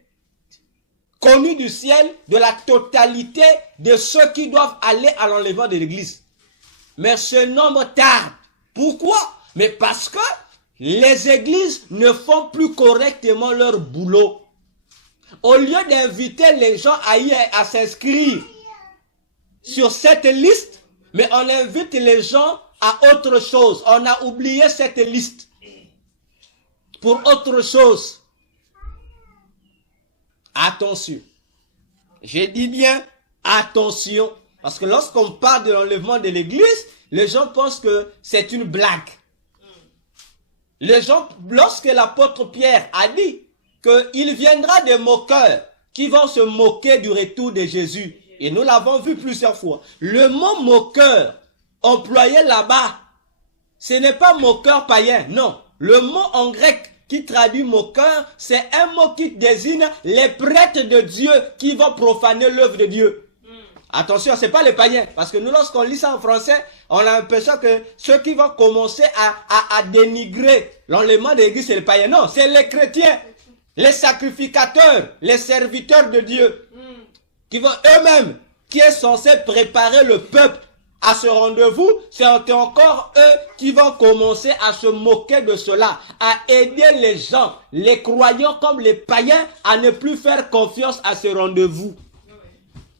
connu du ciel, de la totalité de ceux qui doivent aller à l'enlèvement de l'église. Mais ce nombre tarde. Pourquoi? Mais parce que les églises ne font plus correctement leur boulot. Au lieu d'inviter les gens à s'inscrire sur cette liste, mais on invite les gens à autre chose. On a oublié cette liste pour autre chose. Attention. Je dis bien attention. Parce que lorsqu'on parle de l'enlèvement de l'église, les gens pensent que c'est une blague. Les gens, lorsque l'apôtre Pierre a dit qu'il viendra des moqueurs qui vont se moquer du retour de Jésus, et nous l'avons vu plusieurs fois, le mot moqueur employé là-bas, ce n'est pas moqueur païen, non. Le mot en grec qui traduit moqueur, c'est un mot qui désigne les prêtres de Dieu qui vont profaner l'œuvre de Dieu. Attention, ce n'est pas les païens. Parce que nous, lorsqu'on lit ça en français, on a l'impression que ceux qui vont commencer à dénigrer l'enlèvement de l'église, c'est les païens. Non, c'est les chrétiens, les sacrificateurs, les serviteurs de Dieu, qui vont eux-mêmes, qui est censé préparer le peuple à ce rendez-vous, c'est encore eux qui vont commencer à se moquer de cela, à aider les gens, les croyants comme les païens, à ne plus faire confiance à ce rendez-vous.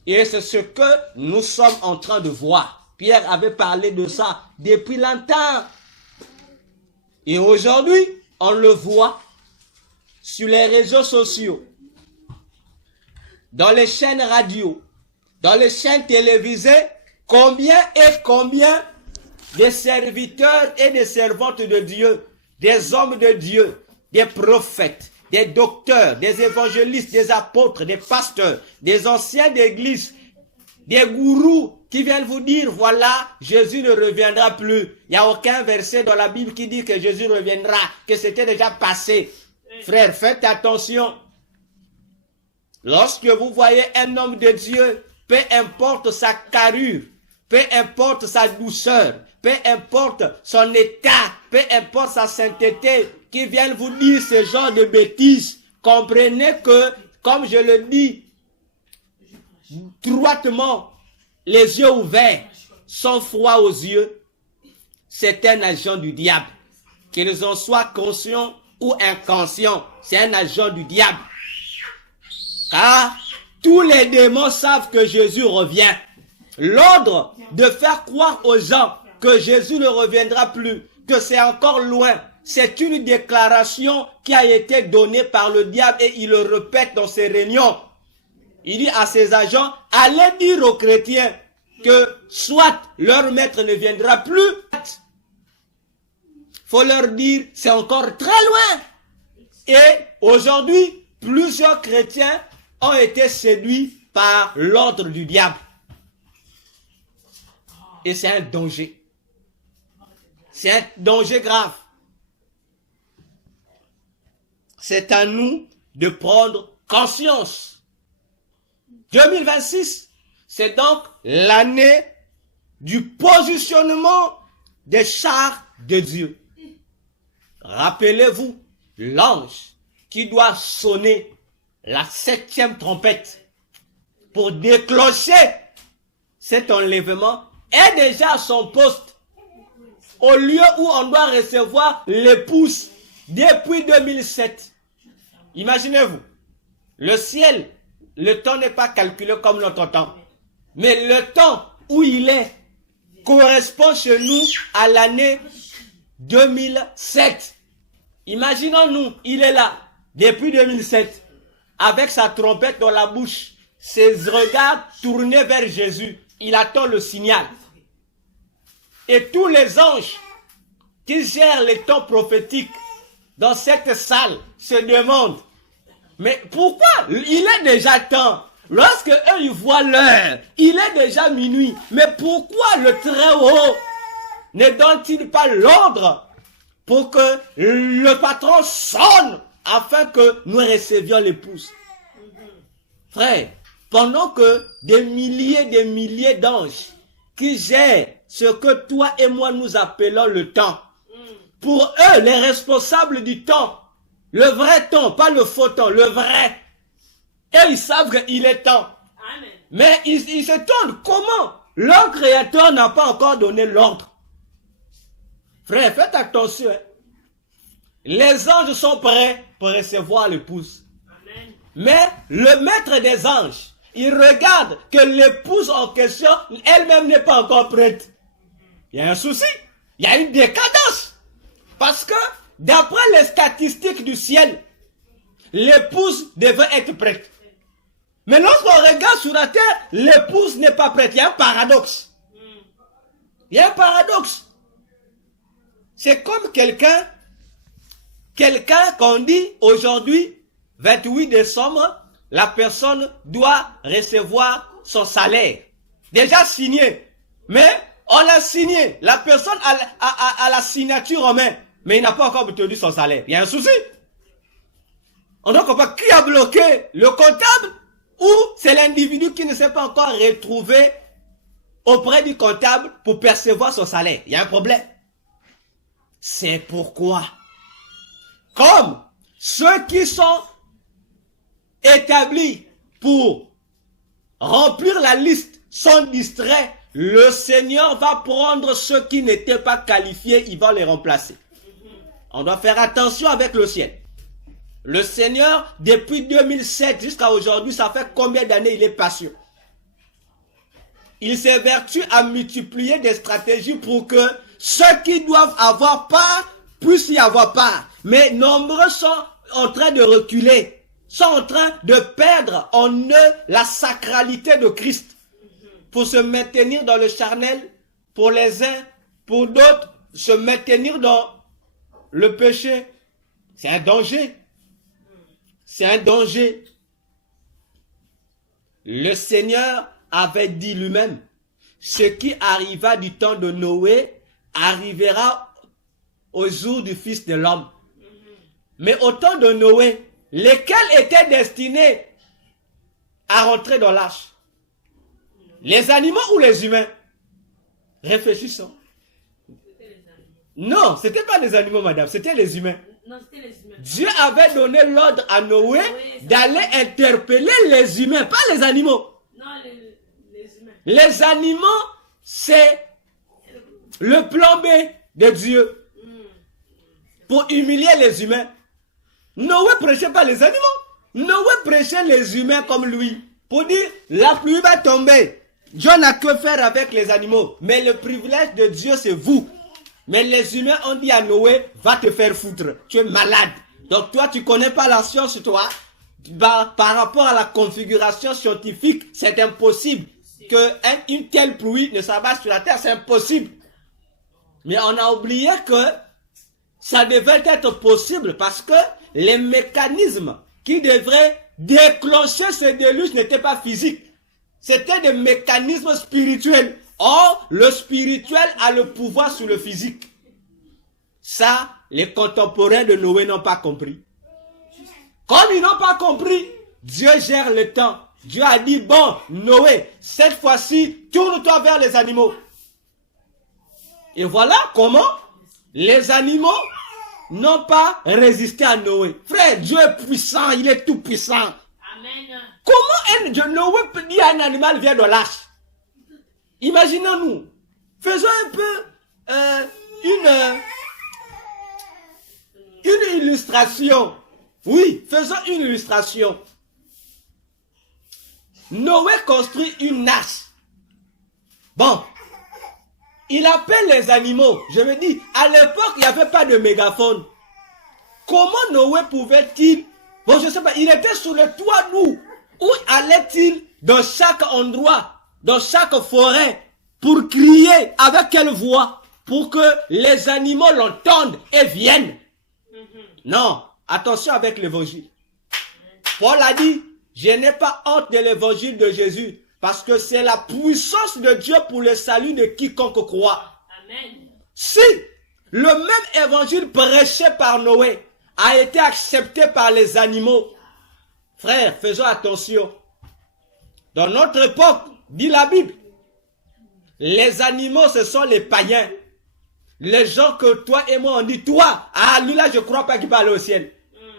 Et c'est ce que nous sommes en train de voir. Pierre avait parlé de ça depuis longtemps. Et aujourd'hui, on le voit sur les réseaux sociaux, dans les chaînes radio, dans les chaînes télévisées, combien de serviteurs et de servantes de Dieu, des hommes de Dieu, des prophètes, des docteurs, des évangélistes, des apôtres, des pasteurs, des anciens d'église, des gourous qui viennent vous dire, voilà, Jésus ne reviendra plus. Il n'y a aucun verset dans la Bible qui dit que Jésus reviendra, que c'était déjà passé. Frère, faites attention. Lorsque vous voyez un homme de Dieu, peu importe sa carrure, peu importe sa douceur, peu importe son état, peu importe sa sainteté, qui viennent vous dire ce genre de bêtises, comprenez que, comme je le dis, droitement, les yeux ouverts, sans froid aux yeux, c'est un agent du diable. Qu'ils en soient conscients ou inconscients, c'est un agent du diable. Car tous les démons savent que Jésus revient. L'ordre de faire croire aux gens que Jésus ne reviendra plus, que c'est encore loin, c'est une déclaration qui a été donnée par le diable et il le répète dans ses réunions. Il dit à ses agents, allez dire aux chrétiens que soit leur maître ne viendra plus. faut leur dire, c'est encore très loin. Et aujourd'hui, plusieurs chrétiens ont été séduits par l'ordre du diable. Et c'est un danger. C'est un danger grave. C'est à nous de prendre conscience. 2026, c'est donc l'année du positionnement des chars de Dieu. Rappelez-vous, l'ange qui doit sonner la 7e trompette pour déclencher cet enlèvement est déjà à son poste au lieu où on doit recevoir l'épouse depuis 2007. Imaginez-vous, le ciel, le temps n'est pas calculé comme notre temps, mais le temps où il est correspond chez nous à l'année 2007. Imaginons-nous, il est là depuis 2007 avec sa trompette dans la bouche, ses regards tournés vers Jésus. Il attend le signal. Et tous les anges qui gèrent les temps prophétiques dans cette salle se demandent, mais pourquoi il est déjà temps? Lorsque eux ils voient l'heure, il est déjà minuit. Mais pourquoi le Très-Haut ne donne-t-il pas l'ordre pour que le patron sonne afin que nous recevions l'épouse? Frère, pendant que des milliers d'anges qui gèrent ce que toi et moi nous appelons le temps, pour eux, les responsables du temps, le vrai temps, pas le faux temps, le vrai, et ils savent qu'il est temps. Amen. Mais ils se tournent. Comment? Leur créateur n'a pas encore donné l'ordre. Frère, faites attention. Hein. Les anges sont prêts pour recevoir l'épouse. Amen. Mais le maître des anges, il regarde que l'épouse en question, elle-même n'est pas encore prête. Il y a un souci. Il y a une décadence. Parce que, d'après les statistiques du ciel, l'épouse devait être prête. Mais lorsqu'on regarde sur la terre, l'épouse n'est pas prête. Il y a un paradoxe. Il y a un paradoxe. C'est comme quelqu'un qu'on dit aujourd'hui, 28 décembre, la personne doit recevoir son salaire. Déjà signé. Mais on l'a signé. La personne a la signature en main. Mais il n'a pas encore obtenu son salaire. Il y a un souci. On doit comprendre qui a bloqué, le comptable ou c'est l'individu qui ne s'est pas encore retrouvé auprès du comptable pour percevoir son salaire. Il y a un problème. C'est pourquoi, comme ceux qui sont établis pour remplir la liste sont distraits, le Seigneur va prendre ceux qui n'étaient pas qualifiés, il va les remplacer. On doit faire attention avec le ciel. Le Seigneur, depuis 2007 jusqu'à aujourd'hui, ça fait combien d'années il est patient? Il s'évertue à multiplier des stratégies pour que ceux qui doivent avoir part puissent y avoir part. Mais nombreux sont en train de reculer, sont en train de perdre en eux la sacralité de Christ pour se maintenir dans le charnel, pour les uns, pour d'autres, se maintenir dans le péché. C'est un danger. C'est un danger. Le Seigneur avait dit lui-même, ce qui arriva du temps de Noé arrivera au jour du Fils de l'homme. Mais au temps de Noé, lesquels étaient destinés à rentrer dans l'arche? Les animaux ou les humains? Réfléchissons. Non, ce n'était pas les animaux, madame, c'était les humains. Non, c'était les humains. Dieu avait donné l'ordre à Noé d'aller interpeller les humains, pas les animaux. Non, les humains. Les animaux, c'est le plan B de Dieu pour humilier les humains. Noé prêchait pas les animaux. Noé prêchait les humains comme lui. Pour dire, la pluie va tomber. Dieu n'a que faire avec les animaux. Mais le privilège de Dieu, c'est vous. Mais les humains ont dit à Noé, va te faire foutre. Tu es malade. Donc toi, tu connais pas la science, toi. Par rapport à la configuration scientifique, c'est impossible qu'une telle pluie ne s'abatte sur la terre. C'est impossible. Mais on a oublié que ça devait être possible parce que les mécanismes qui devraient déclencher ce déluge n'étaient pas physiques. C'était des mécanismes spirituels. Or, le spirituel a le pouvoir sur le physique. Ça, les contemporains de Noé n'ont pas compris. Comme ils n'ont pas compris, Dieu gère le temps. Dieu a dit, bon, Noé, cette fois-ci, tourne-toi vers les animaux. Et voilà comment les animaux n'ont pas résisté à Noé. Frère, Dieu est puissant, il est tout puissant. Amen. Comment Noé peut dire à un animal, viens de lâche? Imaginons-nous, faisons un peu une illustration. Oui, faisons une illustration. Noé construit une arche. Bon, il appelle les animaux. Je me dis, à l'époque, il n'y avait pas de mégaphone. Comment Noé pouvait-il... Bon, je ne sais pas, il était sur le toit nu. Où allait-il dans chaque endroit, dans chaque forêt, pour crier avec quelle voix? Pour que les animaux l'entendent et viennent. Non, attention avec l'évangile. Paul a dit, je n'ai pas honte de l'évangile de Jésus, parce que c'est la puissance de Dieu pour le salut de quiconque croit. Amen. Si le même évangile prêché par Noé a été accepté par les animaux, frères, faisons attention. Dans notre époque, dit la Bible, les animaux, ce sont les païens. Les gens que toi et moi, on dit, toi, ah, lui là, je ne crois pas qu'il va aller au ciel.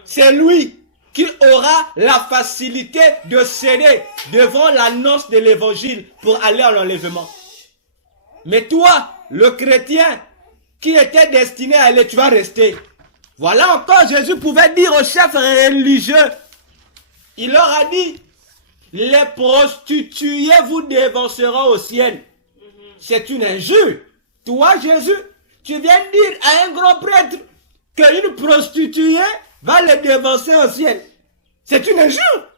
C'est lui qui aura la facilité de céder devant l'annonce de l'évangile pour aller à l'enlèvement. Mais toi, le chrétien, qui était destiné à aller, tu vas rester. Voilà encore, Jésus pouvait dire aux chefs religieux, il leur a dit, les prostituées vous dévanceront au ciel. C'est une injure. Toi, Jésus, tu viens dire à un grand prêtre qu'une prostituée va le dévancer au ciel. C'est une injure.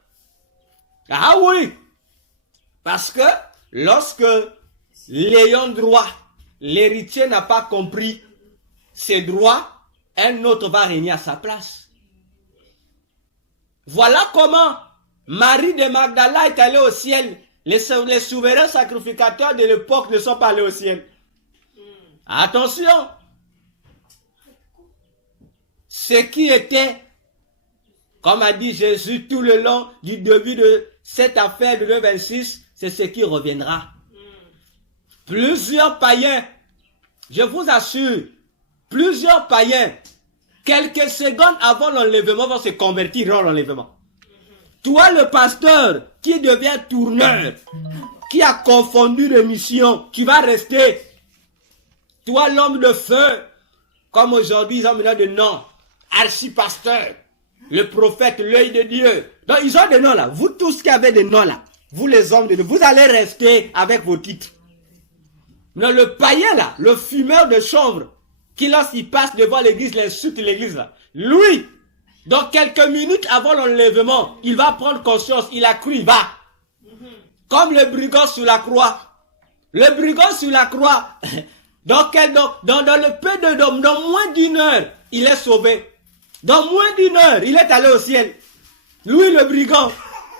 Ah oui. Parce que lorsque l'ayant droit, l'héritier n'a pas compris ses droits, un autre va régner à sa place. Voilà comment Marie de Magdala est allée au ciel. Les souverains sacrificateurs de l'époque ne sont pas allés au ciel. Attention. Ce qui était, comme a dit Jésus tout le long du début de cette affaire de 2,26, c'est ce qui reviendra. Plusieurs païens, je vous assure, plusieurs païens, quelques secondes avant l'enlèvement, vont se convertir dans l'enlèvement. Toi, le pasteur, qui devient tourneur, qui a confondu les missions, tu vas rester. Toi, l'homme de feu, comme aujourd'hui, ils ont maintenant des noms. Archipasteur, le prophète, l'œil de Dieu. Donc, ils ont des noms là. Vous tous qui avez des noms là, vous les hommes de Dieu, vous allez rester avec vos titres. Mais le païen là, le fumeur de chanvre, qui lorsqu'il passe devant l'église, l'insulte l'église là, lui, dans quelques minutes avant l'enlèvement, il va prendre conscience, il a cru, il va. Comme le brigand sur la croix. Le brigand sur la croix, dans le peu de dans moins d'une heure, il est sauvé. Dans moins d'une heure, il est allé au ciel. Lui, le brigand,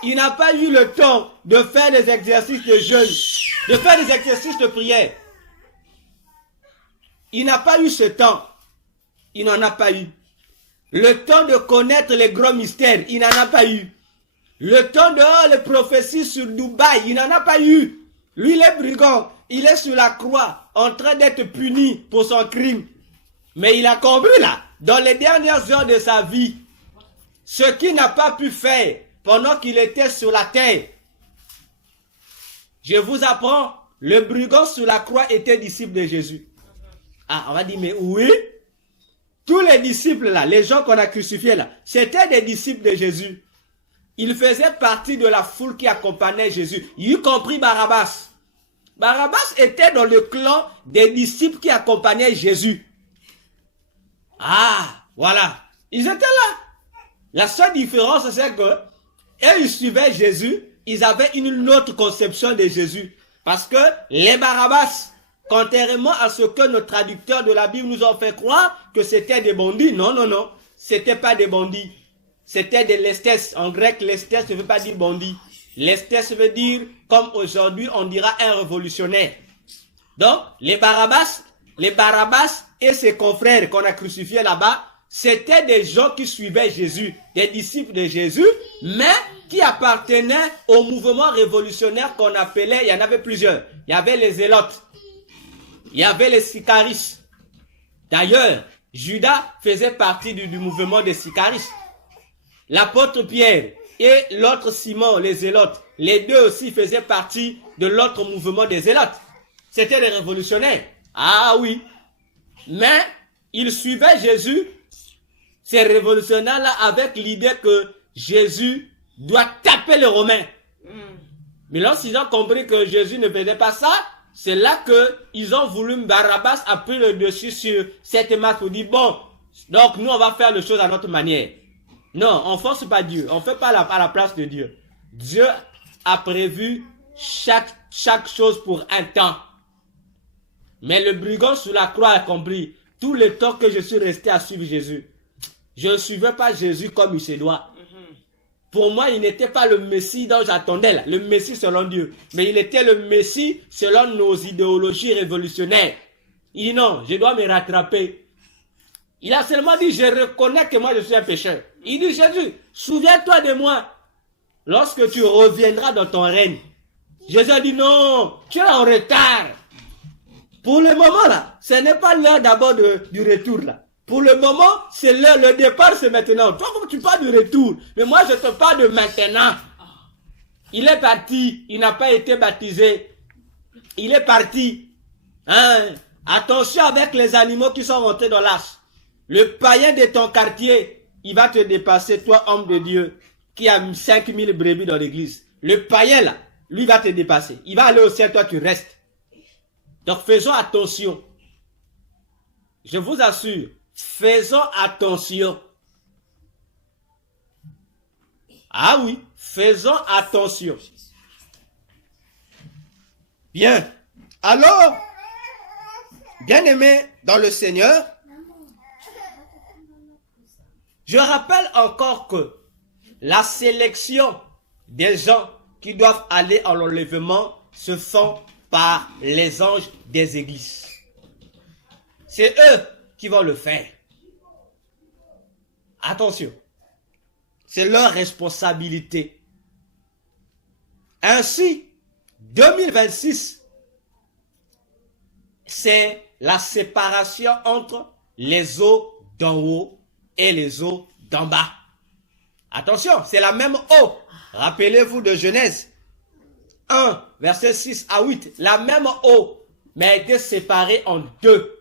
il n'a pas eu le temps de faire des exercices de jeûne, de faire des exercices de prière. Il n'a pas eu ce temps. Il n'en a pas eu. Le temps de connaître les grands mystères, il n'en a pas eu. Le temps de les prophéties sur Dubaï, il n'en a pas eu. Lui, le brigand, il est sur la croix, en train d'être puni pour son crime. Mais il a compris là, dans les dernières heures de sa vie, ce qu'il n'a pas pu faire pendant qu'il était sur la terre. Je vous apprends, le brigand sur la croix était disciple de Jésus. Ah, on va dire, mais oui, tous les disciples là, les gens qu'on a crucifiés là, c'était des disciples de Jésus. Ils faisaient partie de la foule qui accompagnait Jésus, y compris Barabbas. Barabbas était dans le clan des disciples qui accompagnaient Jésus. Ah, voilà. Ils étaient là. La seule différence, c'est que eux, ils suivaient Jésus. Ils avaient une autre conception de Jésus. Parce que les Barabbas, Contrairement à ce que nos traducteurs de la Bible nous ont fait croire que c'était des bandits. Non, non, non. C'était pas des bandits. C'était des lestes. En grec, lestes ne veut pas dire bandit. Lestes veut dire, comme aujourd'hui, on dira un révolutionnaire. Donc, les Barabbas et ses confrères qu'on a crucifiés là-bas, c'était des gens qui suivaient Jésus, des disciples de Jésus, mais qui appartenaient au mouvement révolutionnaire qu'on appelait, il y en avait plusieurs. Il y avait les Zélotes, il y avait les Sicaristes. D'ailleurs, Judas faisait partie du mouvement des Sicaristes. L'apôtre Pierre et l'autre Simon, les Zélotes, les deux aussi faisaient partie de l'autre mouvement des Zélotes. C'était des révolutionnaires. Ah oui. Mais ils suivaient Jésus, ces révolutionnaires-là, avec l'idée que Jésus doit taper les Romains. Mais lorsqu'ils ont compris que Jésus ne faisait pas ça, c'est là qu'ils ont voulu Barabbas a pris le dessus sur cette masse pour dire, bon, donc nous on va faire les choses à notre manière. Non, on ne force pas Dieu, on ne fait pas à la place de Dieu. Dieu a prévu chaque chose pour un temps. Mais le brigand sur la croix a compris, tout le temps que je suis resté à suivre Jésus, je ne suivais pas Jésus comme il se doit. Pour moi, il n'était pas le Messie dont j'attendais là, le Messie selon Dieu. Mais il était le Messie selon nos idéologies révolutionnaires. Il dit non, je dois me rattraper. Il a seulement dit, je reconnais que moi je suis un pécheur. Il dit, Jésus, souviens-toi de moi lorsque tu reviendras dans ton règne. Jésus a dit, non, tu es en retard. Pour le moment là, ce n'est pas l'heure d'abord du retour là. Pour le moment, c'est l'heure, le départ c'est maintenant. Toi, comme tu parles du retour, mais moi je te parle de maintenant. Il est parti, il n'a pas été baptisé. Il est parti. Hein? Attention avec les animaux qui sont rentrés dans l'arche. Le païen de ton quartier, il va te dépasser, toi homme de Dieu, qui a 5000 brebis dans l'église. Le païen là, lui va te dépasser. Il va aller au ciel, toi tu restes. Donc faisons attention. Je vous assure, faisons attention. Ah oui, faisons attention. Bien. Alors, bien-aimés dans le Seigneur, je rappelle encore que la sélection des gens qui doivent aller à l'enlèvement se font par les anges des églises. C'est eux qui vont le faire. Attention, c'est leur responsabilité. Ainsi, 2026, c'est la séparation entre les eaux d'en haut et les eaux d'en bas. Attention, c'est la même eau. Rappelez-vous de Genèse 1, verset 6 à 8. La même eau, mais a été séparée en deux.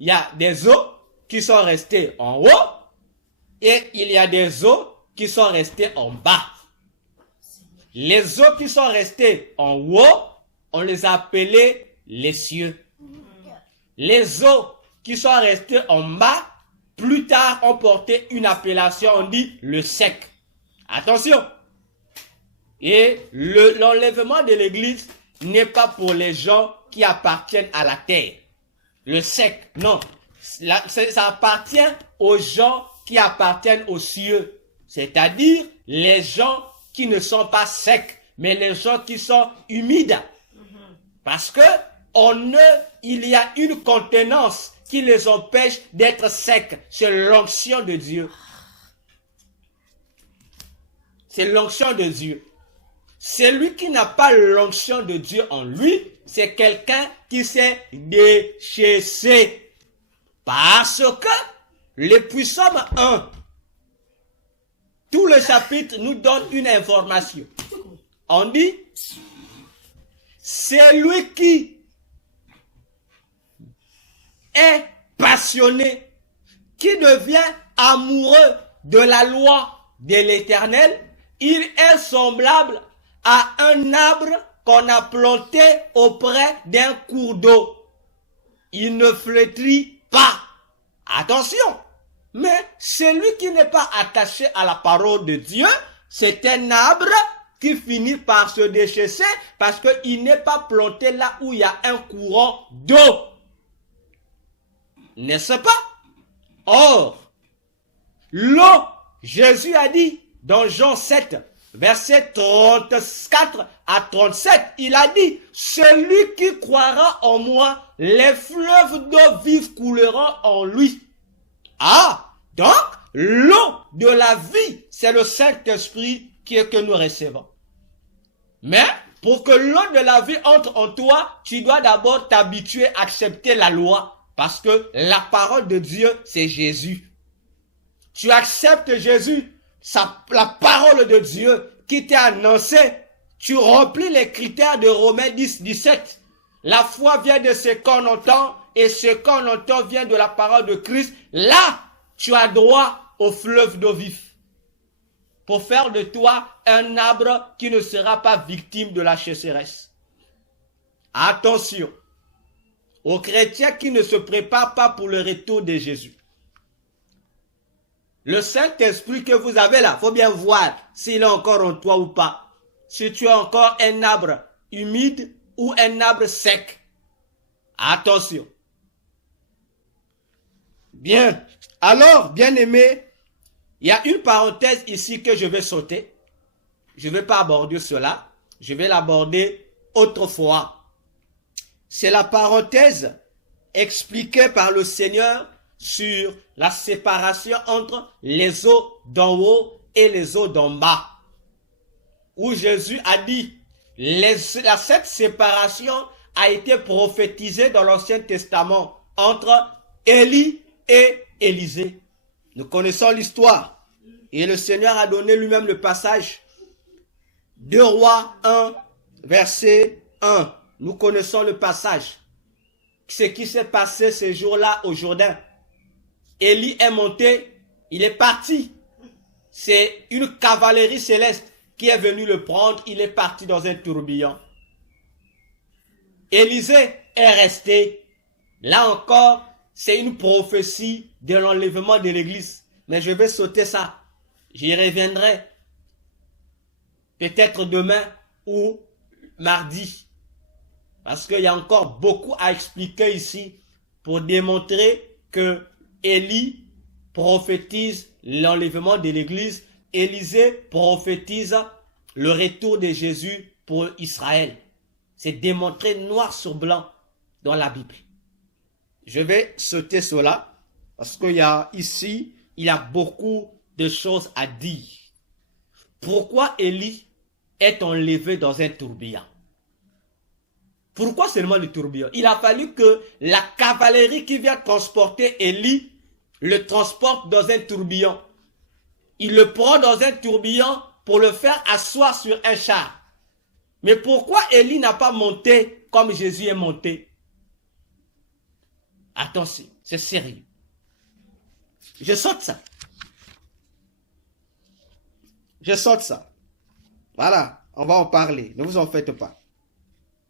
Il y a des eaux qui sont restées en haut et il y a des eaux qui sont restées en bas. Les eaux qui sont restées en haut, on les a appelées les cieux. Les eaux qui sont restées en bas, plus tard ont porté une appellation, on dit le sec. Attention. Et l'enlèvement de l'église n'est pas pour les gens qui appartiennent à la terre. Le sec, non. Ça appartient aux gens qui appartiennent aux cieux. C'est-à-dire les gens qui ne sont pas secs, mais les gens qui sont humides. Parce que il y a une contenance qui les empêche d'être secs. C'est l'onction de Dieu. C'est l'onction de Dieu. Celui qui n'a pas l'onction de Dieu en lui, c'est quelqu'un qui s'est déchaissé. Parce que le Psaume 1, tout le chapitre nous donne une information. On dit, c'est lui qui est passionné, qui devient amoureux de la loi de l'Éternel, il est semblable à un arbre qu'on a planté auprès d'un cours d'eau. Il ne flétrit pas. Attention, mais celui qui n'est pas attaché à la parole de Dieu, c'est un arbre qui finit par se déchausser parce qu'il n'est pas planté là où il y a un courant d'eau. N'est-ce pas? Or, l'eau, Jésus a dit dans Jean 7, verset 34 à 37, il a dit, celui qui croira en moi, les fleuves d'eau vive couleront en lui. Ah, donc, l'eau de la vie, c'est le Saint-Esprit que nous recevons. Mais, pour que l'eau de la vie entre en toi, tu dois d'abord t'habituer à accepter la loi. Parce que la parole de Dieu, c'est Jésus. Tu acceptes Jésus, la parole de Dieu qui t'est annoncée. Tu remplis les critères de Romains 10, 17. La foi vient de ce qu'on entend et ce qu'on entend vient de la parole de Christ. Là, tu as droit au fleuve d'eau vive. Pour faire de toi un arbre qui ne sera pas victime de la sécheresse. Attention aux chrétiens qui ne se préparent pas pour le retour de Jésus. Le Saint-Esprit que vous avez là, il faut bien voir s'il est encore en toi ou pas. Si tu as encore un arbre humide ou un arbre sec. Attention. Bien. Alors, bien aimé, il y a une parenthèse ici que je vais sauter. Je ne vais pas aborder cela. Je vais l'aborder autrefois. C'est la parenthèse expliquée par le Seigneur sur la séparation entre les eaux d'en haut et les eaux d'en bas. Où Jésus a dit, cette séparation a été prophétisée dans l'Ancien Testament entre Élie et Élisée. Nous connaissons l'histoire. Et le Seigneur a donné lui-même le passage. 2 Rois 1, verset 1. Nous connaissons le passage. Ce qui s'est passé ce jour-là au Jourdain. Élie est monté, il est parti. C'est une cavalerie céleste qui est venue le prendre. Il est parti dans un tourbillon. Élisée est resté. Là encore, c'est une prophétie de l'enlèvement de l'église. Mais je vais sauter ça. J'y reviendrai. Peut-être demain ou mardi. Parce qu'il y a encore beaucoup à expliquer ici pour démontrer que Élie prophétise l'enlèvement de l'église. Élisée prophétise le retour de Jésus pour Israël. C'est démontré noir sur blanc dans la Bible. Je vais sauter cela parce qu'il y a ici, il y a beaucoup de choses à dire. Pourquoi Élie est enlevé dans un tourbillon? Pourquoi seulement le tourbillon? Il a fallu que la cavalerie qui vient transporter Élie le transporte dans un tourbillon. Il le prend dans un tourbillon pour le faire asseoir sur un char. Mais pourquoi Élie n'a pas monté comme Jésus est monté? Attention, c'est sérieux. Je saute ça. Je saute ça. Voilà, on va en parler. Ne vous en faites pas.